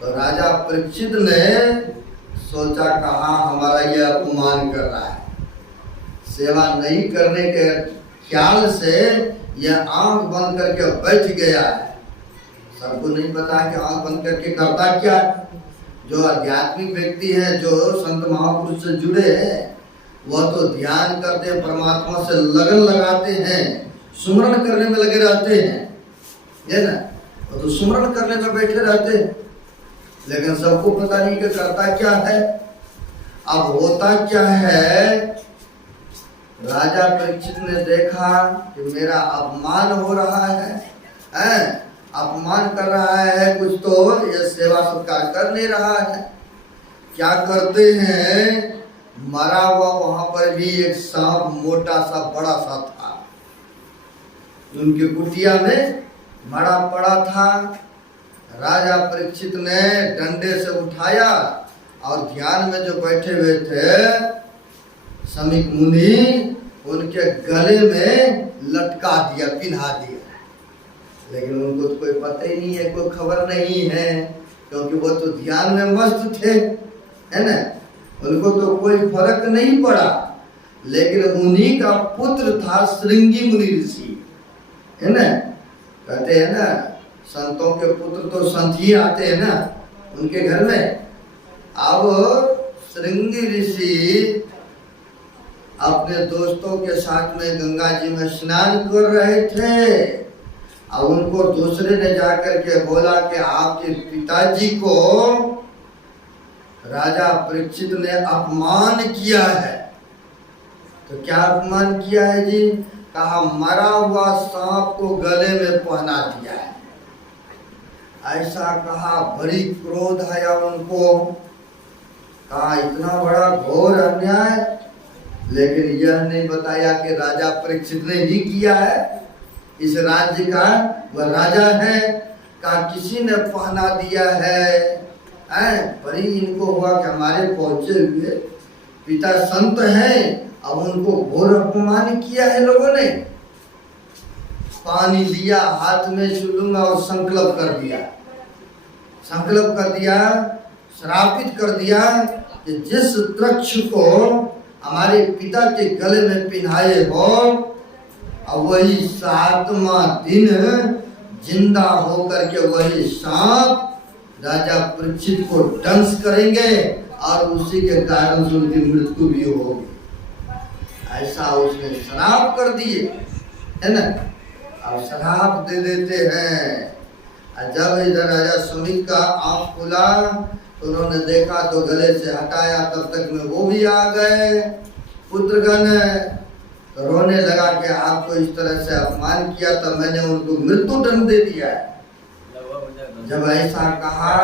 तो राजा परीक्षित ने सोचा कहा हमारा यह अपमान कर रहा है, सेवा नहीं करने के ख्याल से यह आंख बंद करके बैठ गया है। सबको नहीं पता कि आंख बंद करके करता क्या है। जो आध्यात्मिक व्यक्ति है, जो संत महापुरुष से जुड़े हैं, वह तो ध्यान करते हैं, परमात्मा से लगन लगाते हैं, सुमरण करने में लगे रहते हैं, है ना, वो तो सुमरण करने में बैठे रहते हैं। लेकिन सबको पता नहीं कि करता क्या है। अब होता क्या है, राजा परीक्षित ने देखा कि मेरा अपमान हो रहा है, अपमान कर रहा है, कुछ तो ये सेवा सत्कार कर नहीं रहा है। क्या करते हैं, मरा हुआ वहां पर भी एक सांप मोटा सा बड़ा सा था, उनकी कुटिया में मरा पड़ा था। राजा परीक्षित ने डंडे से उठाया और ध्यान में जो बैठे हुए थे समीप मुनि, उनके गले में लटका दिया, पिन्हा दिया। लेकिन उनको तो कोई पता ही नहीं है, कोई खबर नहीं है, क्योंकि वो तो ध्यान में मस्त थे, है ना, उनको तो कोई फर्क नहीं पड़ा। लेकिन उन्हीं का पुत्र था श्रृंगी मुनि ऋषि, है ना, कहते हैं ना संतों के पुत्र तो संत ही आते हैं ना उनके घर में। अब श्रृंगी ऋषि अपने दोस्तों के साथ में गंगा जी में स्नान कर रहे थे, और उनको दूसरे ने जाकर के बोला कि आपके पिताजी को राजा परीक्षित ने अपमान किया है। तो क्या अपमान किया है जी? कहा मरा हुआ सांप को गले में पहना दिया है। ऐसा कहा, बड़ी क्रोध आया उनको। कहा इतना बड़ा घोर अन्याय, लेकिन यह नहीं बताया कि राजा परीक्षित ने ही किया है, इस राज्य का वह राजा है, का किसी ने पहना दिया है। बड़ी इनको हुआ कि हमारे पहुंचे हुए पिता संत हैं, अब उनको घोर अपमान किया है लोगों ने। पानी लिया, हाथ में चूलूंगा और संकल्प कर दिया, श्रापित कर दिया कि जिस वृक्ष को हमारे पिता के गले में पिन्हाए हो, अब वही 7वां दिन जिंदा होकर के वही सांप राजा परीक्षित को दंश करेंगे और उसी के कारण से उनकी मृत्यु भी होगी। ऐसा उसने श्राप कर दिए, है ना। अब श्राप दे देते हैं। जब इधर राजा सुमित का आंख खुला तो उन्होंने देखा तो गले से हटाया, तब तक में वो भी आ गए पुत्रगण। तो रोने लगा कि आपको इस तरह से अपमान किया तो मैंने उनको मृत्यु दंड दे दिया है। जब ऐसा कहा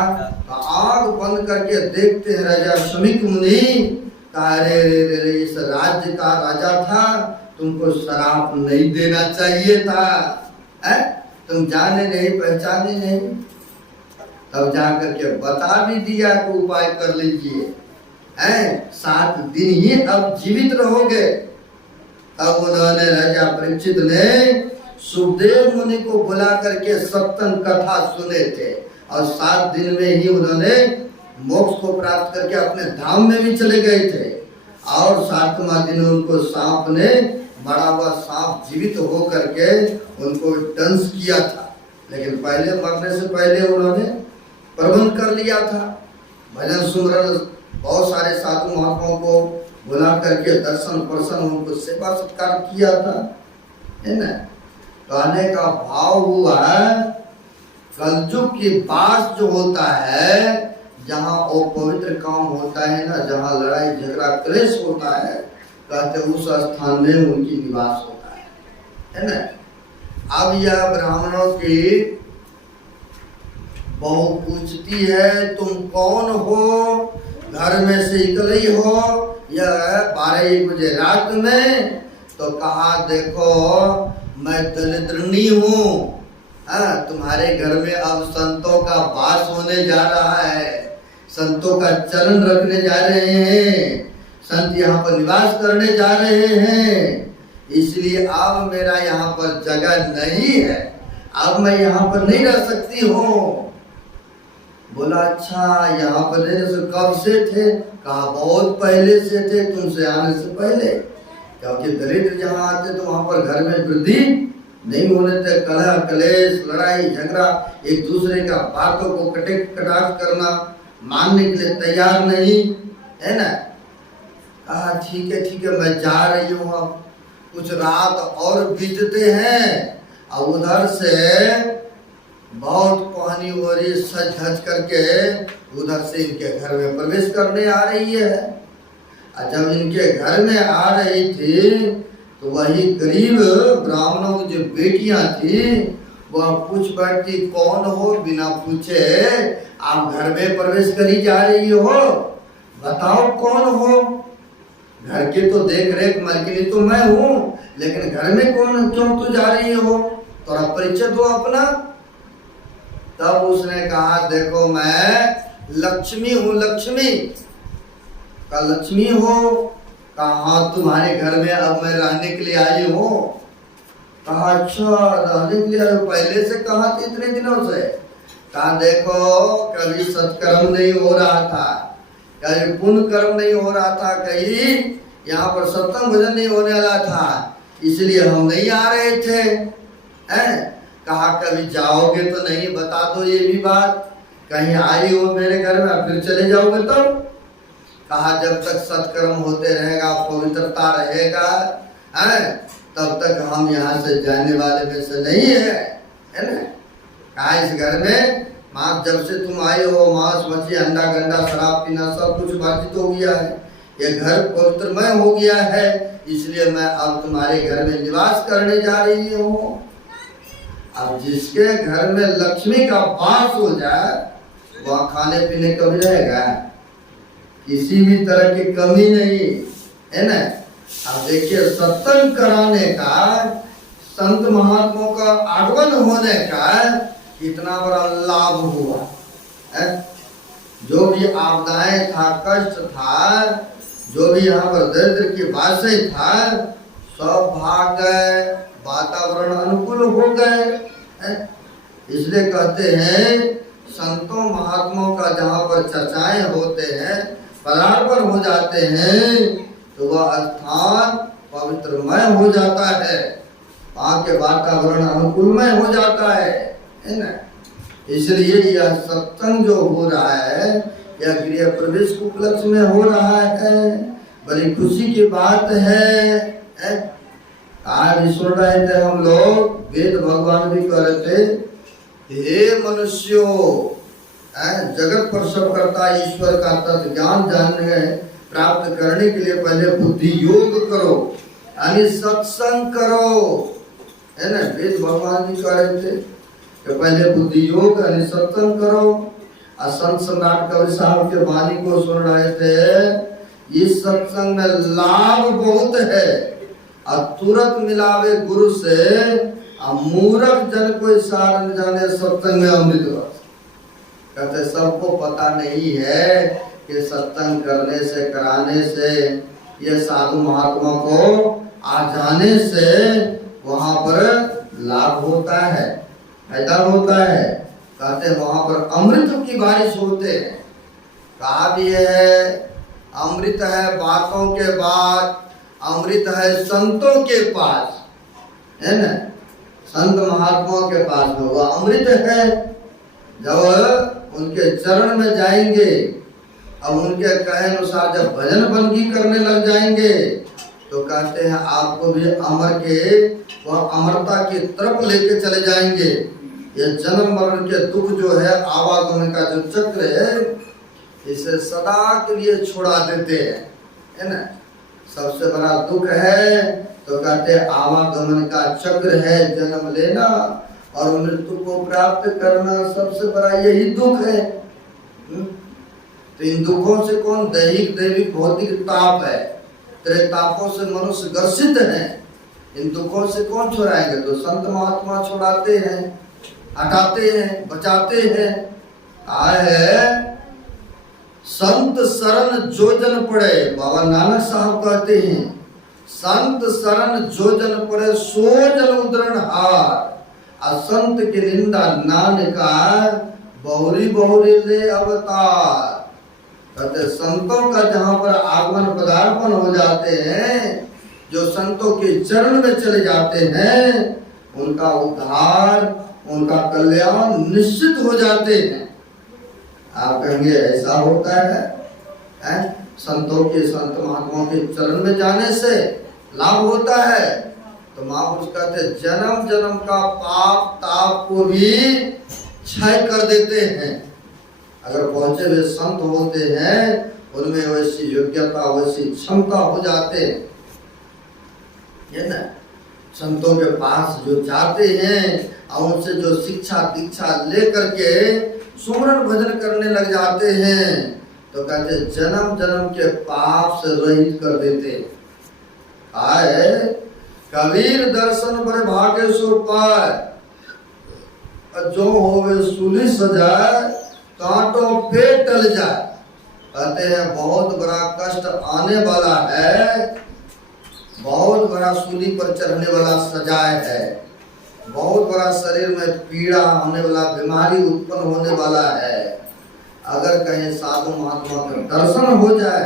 तो आग बंद करके देखते हैं राजा सुमित मुनि, कहा रे इस राज्य का राजा था, तुमको श्राप नहीं देना चाहिए था, तुम जाने नहीं पहचाने नहीं। तब जाकर के बता भी दिया कि उपाय कर लीजिए, 7 दिन ही अब जीवित रहोगे। तब उन्होंने राजा परीक्षित ने सुखदेव मुनि को बुला करके सत्संग कथा सुने थे और 7 दिन में ही उन्होंने मोक्ष को प्राप्त करके अपने धाम में भी चले गए थे। और 7वां दिन उनको सांप ने, बड़ा हुआ सांप जीवित हो करके उनको दंश किया था। लेकिन पहले मरने से पहले उन्होंने प्रबंध कर लिया था, भजन सुमरन बहुत सारे साधु महात्माओं को बुला करके दर्शन प्रसन्न उनको सेवा सत्कार किया था, है ना। कहने का भाव हुआ कलयुग की बात जो होता है, जहाँ अपवित्र काम होता है ना, जहाँ लड़ाई झगड़ा क्लेश होता है, कहते उस स्थान में उनकी निवास होता है ना। अब यह ब्राह्मणों की बहु पूछती है तुम कौन हो, घर में से निकली हो, यह 12 बजे रात में। तो कहा देखो मैं दरिद्रनी हूँ, तुम्हारे घर में अब संतों का वास होने जा रहा है, संतों का चरण रखने जा रहे हैं, संत यहाँ पर निवास करने जा रहे हैं, इसलिए अब मेरा यहाँ पर जगह नहीं है, अब मैं यहाँ पर नहीं रह सकती हूँ। बोला अच्छा यहाँ पर रहने से कब से थे? कहा बहुत पहले से थे, तुमसे आने से पहले, क्योंकि दरिद्र जहाँ आते तो वहाँ पर घर में वृद्धि नहीं होने थे, कलह कलेश लड़ाई झगड़ा, एक दूसरे का बातों को कटाक्ष करना, मानने के लिए तैयार नहीं, है ना। कहा ठीक है मैं जा रही हूँ। अब कुछ रात और बीतते हैं और उधर से बहुत पानी हो रही, सज धज करके उधर से इनके घर में प्रवेश करने आ रही है। और जब इनके घर में आ रही थी तो वही गरीब ब्राह्मणों की जो बेटियां थी वह पूछ बैठती कौन हो, बिना पूछे आप घर में प्रवेश करी जा रही हो, बताओ कौन हो। घर के तो देख रेख मालकिनी तो मैं हूँ, लेकिन घर में कौन क्यों तू जा रही हो, थोड़ा परिचय दो अपना। तब उसने कहा देखो मैं लक्ष्मी हूँ, लक्ष्मी। का लक्ष्मी हो? कहा तुम्हारे घर में अब मैं रहने के लिए आई हूँ। कहा अच्छा रहने के लिए आई, पहले से कहा थी इतने दिनों से? कहा देखो कभी सत्कर्म नहीं हो रहा था, कभी पुण्य कर्म नहीं हो रहा था, कहीं यहाँ पर सत्संग भजन नहीं होने वाला था, इसलिए हम नहीं आ रहे थे। कहा कभी जाओगे तो नहीं, बता दो ये भी बात, कहीं आई हो मेरे घर में फिर चले जाओगे तो? कहा जब तक सत्कर्म होते रहेगा, पवित्रता रहेगा, तब तक हम यहाँ से जाने वाले में से नहीं है ना। कहा इस घर में माँ जब से तुम आए हो मांस मछली अंडा गंडा शराब पीना सब कुछ वर्जित हो गया है, ये घर पवित्रमय हो गया है, इसलिए मैं अब तुम्हारे घर में निवास करने जा रही हूँ। अब जिसके घर में लक्ष्मी का वास हो जाए वह खाने पीने कभी रहेगा, किसी भी तरह की कमी नहीं, है ना। अब देखिए सत्संग कराने का संत महात्माओं का आगमन होने का इतना बड़ा लाभ हुआ है। जो भी आपदाएं था, कष्ट था, जो भी यहाँ पर दरिद्र की बातें था, सब भाग गए, वातावरण अनुकूल हो गए। इसलिए कहते हैं संतों महात्माओं का जहाँ पर चर्चाएं होते हैं, पदार्पण हो जाते हैं, तो वह स्थान पवित्रमय हो जाता है, वहाँ के वातावरण अनुकूलमय हो जाता है ना। इसलिए यह सत्संग जो हो रहा है, यह गृह प्रवेश के उपलक्ष्य में हो रहा है, बड़ी खुशी की बात है। आज सुन रहे थे हम लोग, वेद भगवान भी कह रहे थे, हे मनुष्यों, जगत प्रसव करता ईश्वर का तत्व ज्ञान जानने प्राप्त करने के लिए पहले बुद्धि योग करो, यानी सत्संग करो, है ना। वेद भगवान भी कह रहे थे कि पहले बुद्धि योग यानी सत्संग करो। और संत सम्राट कबीर साहब के वाणी को सुन रहे थे, इस सत्संग में लाभ बहुत है, और तुरंत मिलावे गुरु से, मूर्ख जन कोई सार न जाने सत्संग में अमृत रस। कहते सबको पता नहीं है कि सत्संग करने से, कराने से, ये साधु महात्मा को आ जाने से वहां पर लाभ होता है, फायदा होता है। कहते वहां पर अमृत की बारिश होते हैं। कहा भी है अमृत है बातों के बाद, अमृत है संतों के पास, है ना। संत महात्माओं के पास में वो अमृत है। जब उनके चरण में जाएंगे, अब उनके कहे अनुसार जब भजन बंदगी करने लग जाएंगे, तो कहते हैं आपको भी अमर के वह अमरता की तरफ लेके चले जाएंगे। ये जन्म मरण के दुख जो है, आवागमन का जो चक्र है, इसे सदा के लिए छुड़ा देते हैं, है ना। सबसे बड़ा दुख है तो कहते हैं आवागमन का चक्र है, जन्म लेना और मृत्यु को प्राप्त करना, सबसे बड़ा यही दुख है। तो इन दुखों से कौन, दैहिक दैविक भौतिक ताप है, तेरे तापों से मनुष्य ग्रसित है, इन दुखों से कौन छुड़ाएंगे? तो संत महात्मा छुड़ाते हैं, हटाते हैं, बचाते हैं। आए संत शरण जो जन पड़े, बाबा नानक साहब कहते हैं, संत शरण जो जन पड़े सो जन उदरण हार, असंत की निंदा नानकार, बहुरी बहुरी ले अवतार। कहते संतों का जहाँ पर आगमन पदार्पण हो जाते हैं, जो संतों के चरण में चले जाते हैं, उनका उद्धार, उनका कल्याण निश्चित हो जाते हैं। आप कहेंगे ऐसा होता है? संतों के, संत महात्माओं के चरण में जाने से लाभ होता है। तो महापुरुष कहते जन्म जन्म का पाप ताप को भी क्षय कर देते हैं। अगर पहुंचे हुए संत होते हैं, उनमें वैसी योग्यता, वैसी क्षमता हो जाते है ना। संतों के पास जो जाते हैं और उनसे जो शिक्षा दीक्षा ले करके सुमरन भजन करने लग जाते हैं, तो कहते जन्म जन्म के पाप से रहित कर देते। आए कबीर दर्शन पर भागे सो पाए, जो होवे सूली सजाए, कांटों पे टल जाए। कहते हैं बहुत बड़ा कष्ट आने वाला है, बहुत बड़ा सूली पर चढ़ने वाला सजाए है, बहुत बड़ा शरीर में पीड़ा होने वाला, बीमारी उत्पन्न होने वाला है। अगर कहीं साधु महात्मा का दर्शन हो जाए,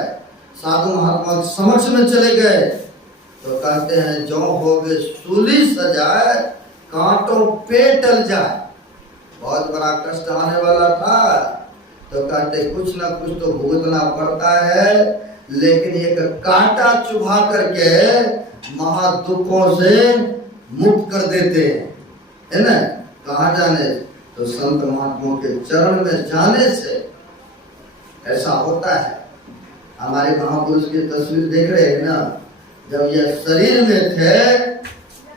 साधु महात्मा के समक्ष में चले गए, तो कहते हैं जो होवे सूली सजाए, कांटों पे टल जाए। बहुत बड़ा कष्ट आने वाला था, तो कहते कुछ ना कुछ तो भुगतना पड़ता है, लेकिन एक कांटा चुभा करके महा दुखों से मुक्त कर देते हैं, है ना। कहाँ जाने? तो संत महात्माओं के चरण में जाने से ऐसा होता है। हमारे महापुरुष की तस्वीर देख रहे हैं ना, जब ये शरीर में थे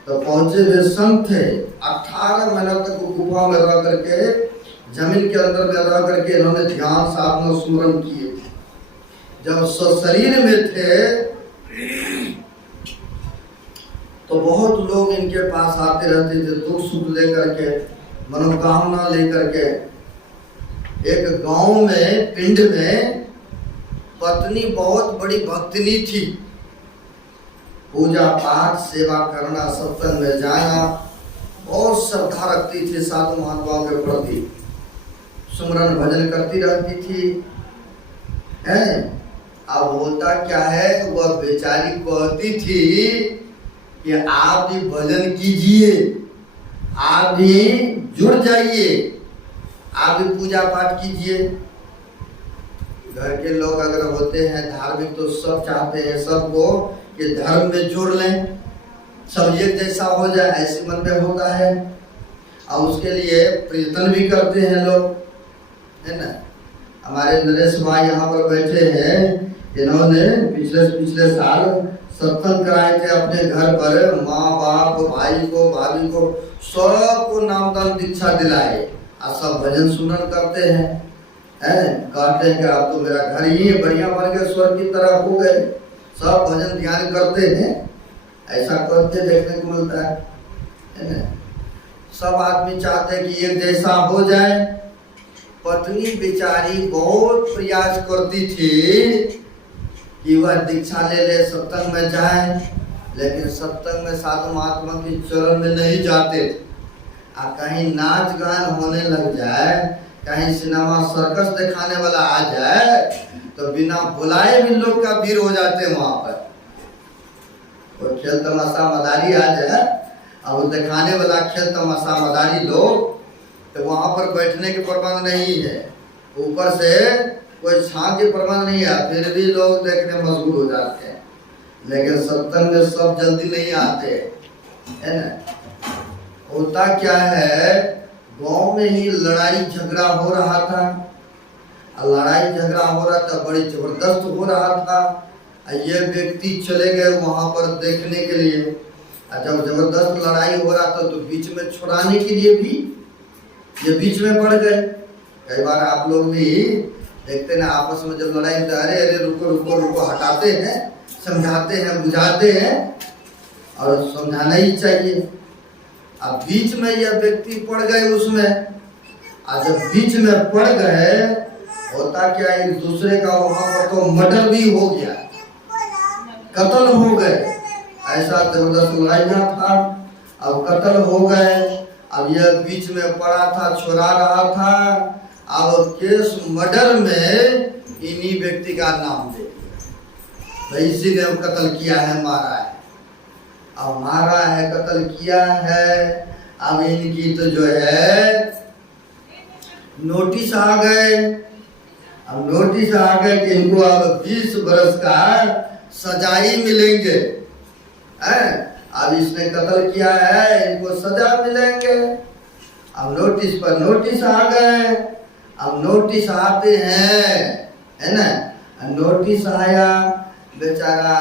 तो पहुंचे हुए संत थे। 18 महीना तक गुफा में रह करके, जमीन के अंदर में रह करके इन्होंने ध्यान साधना सुमरन किए। जब शरीर में थे तो तो बहुत लोग इनके पास आते रहते थे दुख सुख लेकर के, मनोकामना लेकर के। एक गांव में, पिंड में पत्नी बहुत बड़ी भक्तिनी थी। पूजा पाठ, सेवा करना, सत्संग में जाना, बहुत श्रद्धा रखती थी साधु महात्माओं के प्रति। सुमरन भजन करती रहती थी। अब होता क्या है, वह बेचारी कहती थी कि आप भी भजन कीजिए, आप भी जुड़ जाइए, आप भी पूजा पाठ कीजिए। घर के लोग अगर होते हैं धार्मिक तो सब चाहते हैं सबको कि धर्म में जोड़ लें, सब एक जैसा हो जाए, ऐसे मन में होता है। और उसके लिए प्रयत्न भी करते हैं लोग, है ना। हमारे नरेश भाई यहाँ पर बैठे हैं, इन्होंने पिछले साल सत्संग कराए थे अपने घर पर। माँ बाप, भाई को, भाभी को, सबको नामदान दीक्षा दिलाए और सब भजन सुनन करते हैं। कहते हैं कि आप तो मेरा घर ही बढ़िया बन गए, स्वर्ग की तरह हो गए, सब भजन ध्यान करते हैं, ऐसा करते देखने को मिलता है ना। सब आदमी चाहते हैं कि एक जैसा हो जाए। पत्नी बेचारी बहुत प्रयास करती थी कि वह दीक्षा ले ले, सत्संग में जाए, लेकिन सत्संग में साधु महात्मा के चरण में नहीं जाते थे। कहीं नाच गान होने लग जाए, कहीं सिनेमा सर्कस दिखाने वाला आ जाए, तो बिना बुलाए भी लोग का भीड़ हो जाते वहां पर। और खेल तमाशा मदारी आ जाए और वो दिखाने वाला खेल तमाशा मदारी लोग, तो वहां पर बैठने के प्रबंध नहीं है, ऊपर से कोई छां के प्रबंध नहीं है, फिर भी लोग देखने मजबूर हो जाते हैं। लेकिन सत्संग में सब जल्दी नहीं आते, है ना। होता क्या है, गांव में ही लड़ाई झगड़ा हो रहा था। लड़ाई झगड़ा हो रहा था, बड़ी जबरदस्त हो रहा था। ये व्यक्ति चले गए वहां पर देखने के लिए। जब जबरदस्त लड़ाई हो रहा था तो बीच में छुड़ाने के लिए भी ये बीच में पड़ गए। कई बार आप लोग भी देखते ना, आपस में जब लड़ाई होती है, अरे अरे रुको रुको रुको, हटाते हैं, समझाते हैं, बुझाते हैं, और समझाना ही चाहिए। अब बीच में यह व्यक्ति पड़ गए उसमें, और जब बीच में पड़ गए, होता क्या, एक दूसरे का वहां पर तो मर्डर भी हो गया, कत्ल हो गए। ऐसा जबरदस्त लड़ाई था, अब कत्ल हो गए। अब यह बीच में पड़ा था, छुड़ा रहा था। अब केस मर्डर में इन्हीं व्यक्ति का नाम दे दिया, इसी ने कत्ल किया है, मारा है। अब मारा है, कत्ल किया है। अब इनकी तो जो है नोटिस आ गए। अब नोटिस आ गए कि इनको अब 20 बरस का सजाई मिलेंगे। अब इसने कत्ल किया है, इनको सजा मिलेंगे। अब नोटिस पर नोटिस आ गए। अब नोटिस आते हैं, है ना। नोटिस आया, बेचारा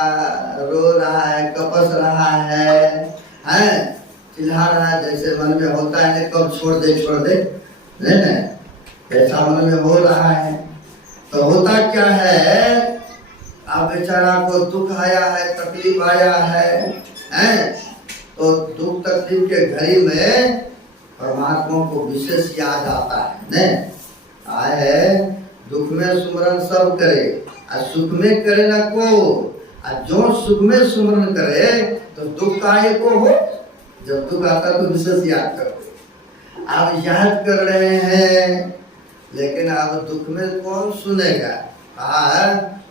रो रहा है, कपस रहा है, चिल्ला रहा है, जैसे मन में होता है कब छोड़ दे, नहीं ना, ऐसा मन में हो रहा है। तो होता क्या है, अब बेचारा को दुख आया है, तकलीफ आया है, तो दुख तकलीफ के घड़ी में परमात्मा को विशेष याद आता है। नहीं आए दुख में सुमरन सब करे, सुख में करे ना को। जो सुख में सुमरन करे तो दुख काहे को हो, जब दुख आता तो विशेष याद करते। आप याद कर रहे हैं, लेकिन अब दुख में कौन सुनेगा।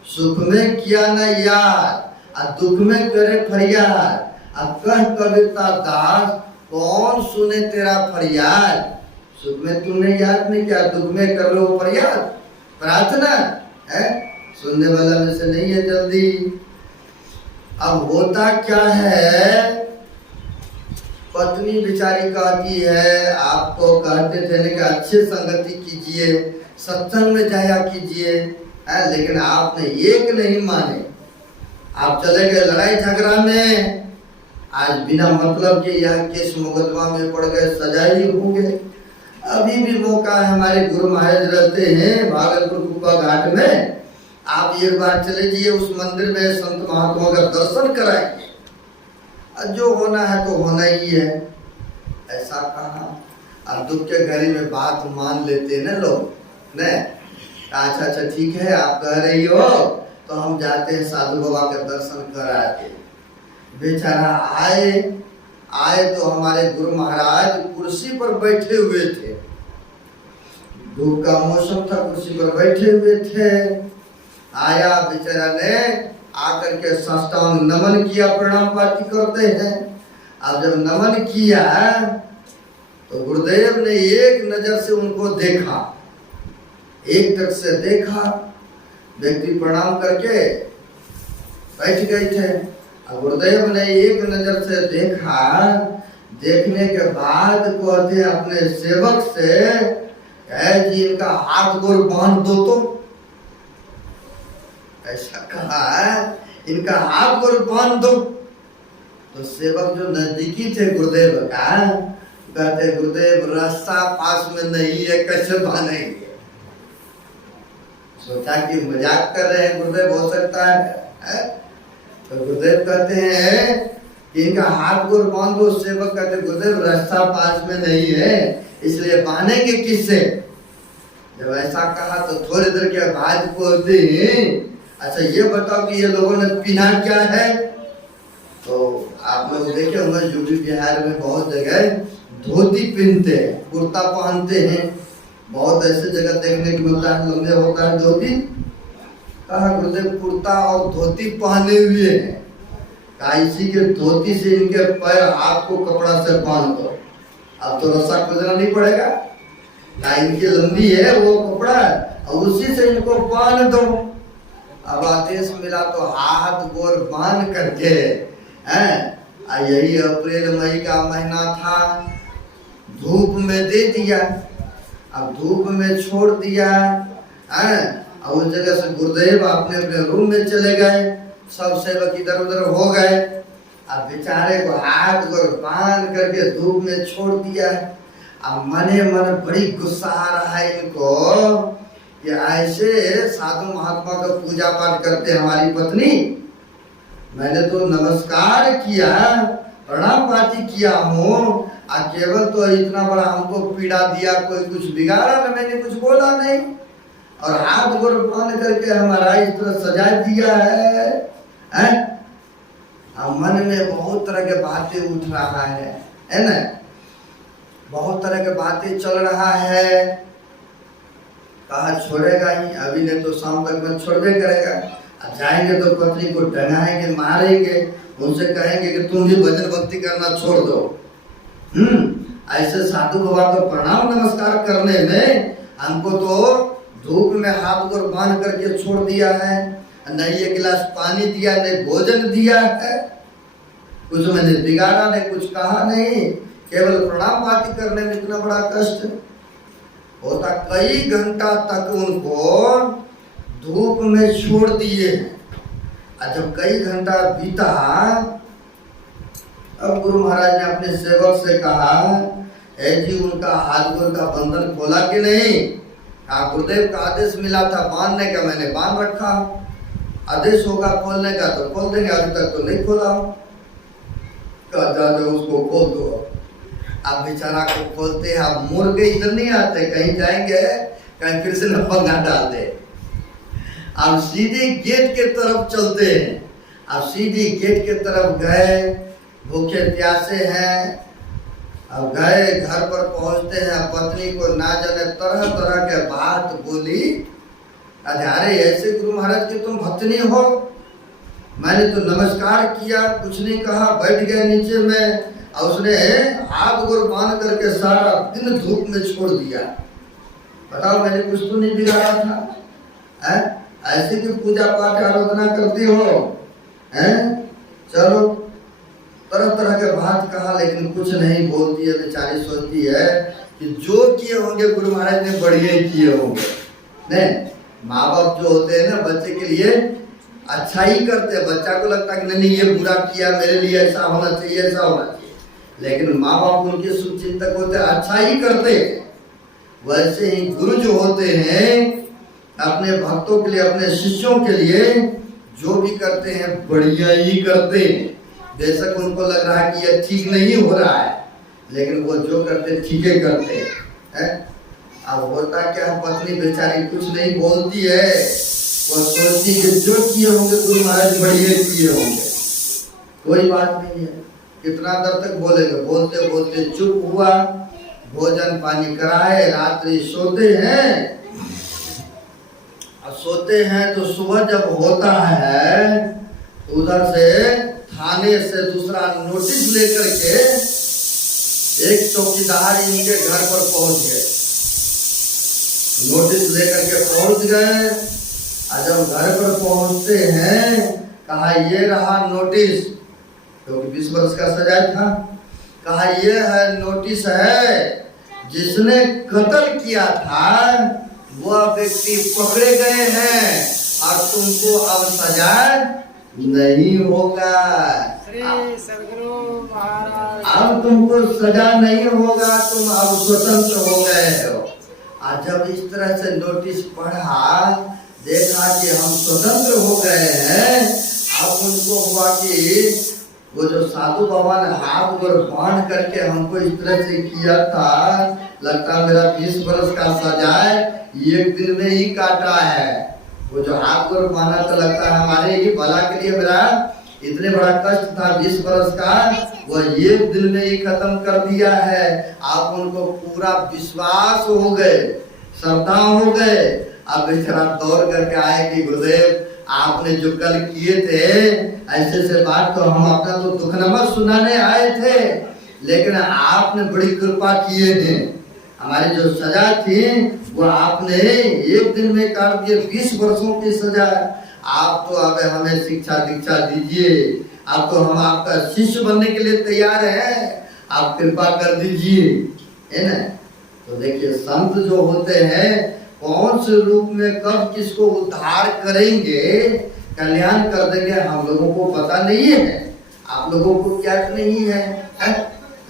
सुख में किया ना याद, दुख में करे फरियाद। कह कविता दास, कौन सुने तेरा फरियाद। सुख में तुमने याद नहीं किया, दुख में कर लो फरियाद, प्रार्थना है, सुनने वाला में से नहीं है जल्दी। अब होता क्या है, पत्नी बेचारी कहती है, आपको कहते थे कि अच्छे संगति कीजिए, सत्संग में जाया कीजिए, लेकिन आपने एक नहीं माने। आप चले गए लड़ाई झगड़ा में, आज बिना मतलब के यह केस मुकदमा में पड़ गए, सजा ही होंगे। अभी भी मौका है, हमारे गुरु महाराज रहते हैं भागलपुर कुपा घाट में, आप एक बार चले जाइए उस मंदिर में, संत महात्मा का दर्शन कराइए। जो होना है तो होना ही है, ऐसा कहा। अब दुख के घड़ी में बात मान लेते हैं ना लोग ने। अच्छा अच्छा ठीक है, आप कह रही हो तो हम जाते हैं साधु बाबा के दर्शन कराते। बेचारा आए तो हमारे गुरु महाराज कुर्सी पर बैठे हुए थे, धूप का मौसम था, कुर्सी पर बैठे हुए थे। आया बेचारा ने आकर के साष्टांग नमन किया, प्रणाम पाती करते हैं। अब जब नमन किया तो गुरुदेव ने एक नजर से उनको देखा, एक टक से देखा। व्यक्ति प्रणाम करके बैठ गए थे। अब गुरुदेव ने एक नजर से देखा, देखने के बाद कहते अपने सेवक से, जी इनका हाथ गोर बांध दो तो। ऐसा कहा, इनका हाथ गोर बांध दो। तो सेवक जो नजदीकी थे गुरुदेव का, कहते गुरुदेव रास्ता पास में नहीं है, कैसे बांधेंगे। सोचा कि मजाक कर रहे हैं गुरुदेव, हो सकता है। तो गुरुदेव कहते हैं कि इनका हाथ गोर बांध दो। सेवक कहते गुरुदेव रास्ता पास में नहीं है, इसलिए बांधेंगे किससे। जब ऐसा कहा तो थोड़ी देर के बाद बोलते हैं, अच्छा ये बताओ कि ये लोगों ने पहना क्या है। तो आप लोग देखे होंगे यूपी बिहार में बहुत जगह धोती पहनते हैं, कुर्ता पहनते हैं। बहुत ऐसे जगह देखने को मिलता है, लंबे होता है धोती। कहा गुरुदेव कुर्ता और धोती पहने हुए हैं, कहा इसी के धोती से इनके पैर हाथ को कपड़ा से बांध दो। अब तो रस्सा खोजना नहीं पड़ेगा, कहा इनकी लंबी है वो कपड़ा और उसी से इनको बांध दो। अब आदेश मिला तो हाथ गोर बांध करके यही अप्रैल मई का महीना था, धूप में दे दिया। अब धूप में छोड़ दिया और उस जगह से गुरुदेव अपने अपने रूम में चले गए। सब सेवक इधर उधर हो गए। अब बेचारे को हाथ गोर बांध करके धूप में छोड़ दिया। अब मने मन बड़ी गुस्सा आ रहा है इनको कि ऐसे साधु महात्मा का पूजा पाठ करते हमारी पत्नी। मैंने तो नमस्कार किया, प्रणाम पाती किया हूँ, केवल तो इतना बड़ा हमको पीड़ा दिया, कोई कुछ बिगाड़ा ना, मैंने कुछ बोला नहीं। और हाथ गोर बांध करके हमारा इस तरह सजा दिया है। अब मन में बहुत तरह के बातें उठ रहा है ना, बहुत तरह के बातें चल रहा है। कहा छोड़ेगा ही, अभी नहीं तो शाम तक में छोड़बे करेगा। अब जाएंगे तो पत्नी को डंगाएंगे, मारेंगे, उनसे कहेंगे कि तुम भी भजन भक्ति करना छोड़ दो। ऐसे साधु बाबा को प्रणाम नमस्कार करने में हमको तो धूप में हाथ गोर बांध करके छोड़ दिया है, नहीं एक गिलास पानी दिया, नहीं भोजन दिया है, कुछ मैंने बिगाड़ा नहीं, कुछ कहा नहीं, केवल प्रणाम पाती करने में इतना बड़ा कष्ट होता। कई घंटा तक उनको धूप में छोड़ दिए। और जब कई घंटा बीता, अब गुरु महाराज ने अपने सेवक से कहा, ऐ जी उनका हाथ गोर का बंधन खोला कि नहीं। कहा गुरुदेव का आदेश मिला था बांधने का, मैंने बांध रखा। आदेश होगा खोलने का तो खोल देंगे, अभी तक तो नहीं खोला। कहा जाओ उसको खोल दो। अब बेचारा को खोलते हैं। अब मुर्गे इधर नहीं आते, कहीं जाएंगे कहीं फिर से न पंगा डाल दे। अब सीधे गेट के तरफ चलते हैं। अब सीधे गेट के तरफ गए, भूखे प्यासे हैं। अब गए, घर पर पहुंचते हैं। पत्नी को ना जाने तरह तरह के बात बोली। अरे ऐसे गुरु महाराज की तुम भक्तनी हो, मैंने तो नमस्कार किया, कुछ नहीं कहा, बैठ गए नीचे में। और उसने हाथ गोर बांध करके सारा दिन धूप में छोड़ दिया। बताओ मैंने कुछ तो नहीं बिगाड़ा था। ऐसे की पूजा पाठ आराधना करती हो। चलो तरह तरह के बात कहा, लेकिन कुछ नहीं बोलती है। बेचारी सोचती है कि जो किए होंगे गुरु महाराज ने बढ़िया ही किए होंगे। नहीं, माँ बाप जो होते हैं ना बच्चे के लिए अच्छा ही करते हैं। बच्चा को लगता है कि नहीं ये बुरा किया, मेरे लिए ऐसा होना चाहिए, ऐसा होना चाहिए। लेकिन माँ बाप उनके शुभचिंतक होते हैं, अच्छा ही करते हैं। वैसे ही गुरु जो होते हैं अपने भक्तों के लिए, अपने शिष्यों के लिए जो भी करते हैं बढ़िया ही करते हैं। बेशक उनको लग रहा है कि यह ठीक नहीं हो रहा है, लेकिन वो जो करते ठीक ही करते हैं। अब होता क्या है, पत्नी बेचारी कुछ नहीं बोलती है, वो सोचती कि जो किए होंगे गुरु महाराज बढ़िया किए होंगे, कोई बात नहीं है। कितना देर तक बोलेंगे, बोलते बोलते चुप हुआ, भोजन पानी कराए, रात्रि सोते हैं। सोते हैं तो सुबह जब होता है तो उधर से थाने से दूसरा नोटिस लेकर के एक चौकीदार इनके घर पर पहुंच गए। नोटिस लेकर के पहुंच गए, और जब घर पर पहुंचते हैं कहा ये रहा नोटिस, क्योंकि 20 वर्ष का सजा था। कहा ये है नोटिस है, जिसने कत्ल किया था वह व्यक्ति पकड़े गए हैं और तुमको अब सजा नहीं होगा। अब तुमको सजा नहीं होगा, तुम अब स्वतंत्र हो गए हो। और जब इस तरह से नोटिस पढ़ा, देखा कि हम स्वतंत्र हो गए हैं, अब उनको हुआ कि वो जो साधु बाबा ने हाथ पर बांध करके हमको इस तरह से किया था, लगता मेरा 20 वर्ष का सजाए एक दिन में ही काटा है। वो जो हाथ पर बांधा तो लगता है हमारे ही भला के लिए, मेरा इतने बड़ा कष्ट था 20 वर्ष का, वो एक दिन में ही खत्म कर दिया है। आप उनको पूरा विश्वास हो गए, श्रद्धा हो गए। अब बेचारा दौड़ करके आए कि गुरुदेव आपने जो कल किए थे ऐसे से बात, तो हम अपना तो दुखनामा सुनाने आए थे, लेकिन आपने बड़ी कृपा किए हैं। हमारी जो सजा थी वो आपने एक दिन में काट दिए, 20 वर्षों की सजा। आप तो अब हमें शिक्षा दीक्षा दीजिए, अब तो हम आपका शिष्य बनने के लिए तैयार हैं, आप कृपा कर दीजिए, है ना। तो देखिए संत जो होते हैं कौन से रूप में कब किसको उद्धार करेंगे, कल्याण कर देंगे, हम लोगों को पता नहीं है, आप लोगों को क्या नहीं है,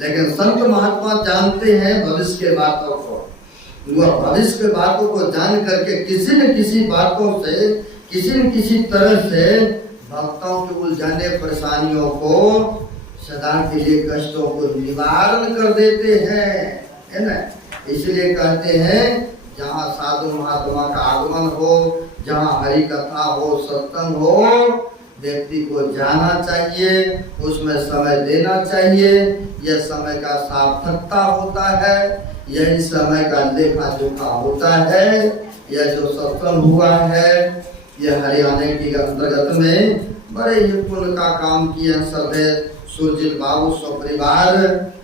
लेकिन संत महात्मा जानते हैं भविष्य के बातों को। वह भविष्य के बातों को जान करके किसी न किसी बातों से, किसी न किसी तरह से भक्तों के उलझने परेशानियों को, सदा के लिए कष्टों को निवारण कर देते हैं, है ना। इसलिए कहते हैं जहाँ साधु महात्मा का आगमन हो, जहाँ हरि कथा हो, सत्संग हो, व्यक्ति को जाना चाहिए, उसमें समय देना चाहिए। यह समय का सार्थकता होता है, यही समय का लेखा जोखा होता है। यह जो सत्संग हुआ है यह हरियाणा के अंतर्गत में बड़े ही पुण्य का काम किए सभे सुरजीत बाबू सपरिवार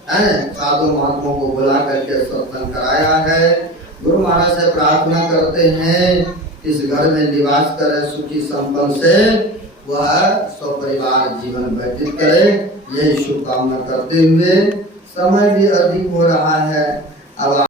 साधु महात्मा को बुला करके सत्संग कराया है। गुरु महाराज से प्रार्थना करते हैं इस घर में निवास करे, सुखी संपन्न से वह सपरिवार जीवन व्यतीत करे, यही शुभकामना करते हुए समय भी अधिक हो रहा है। अब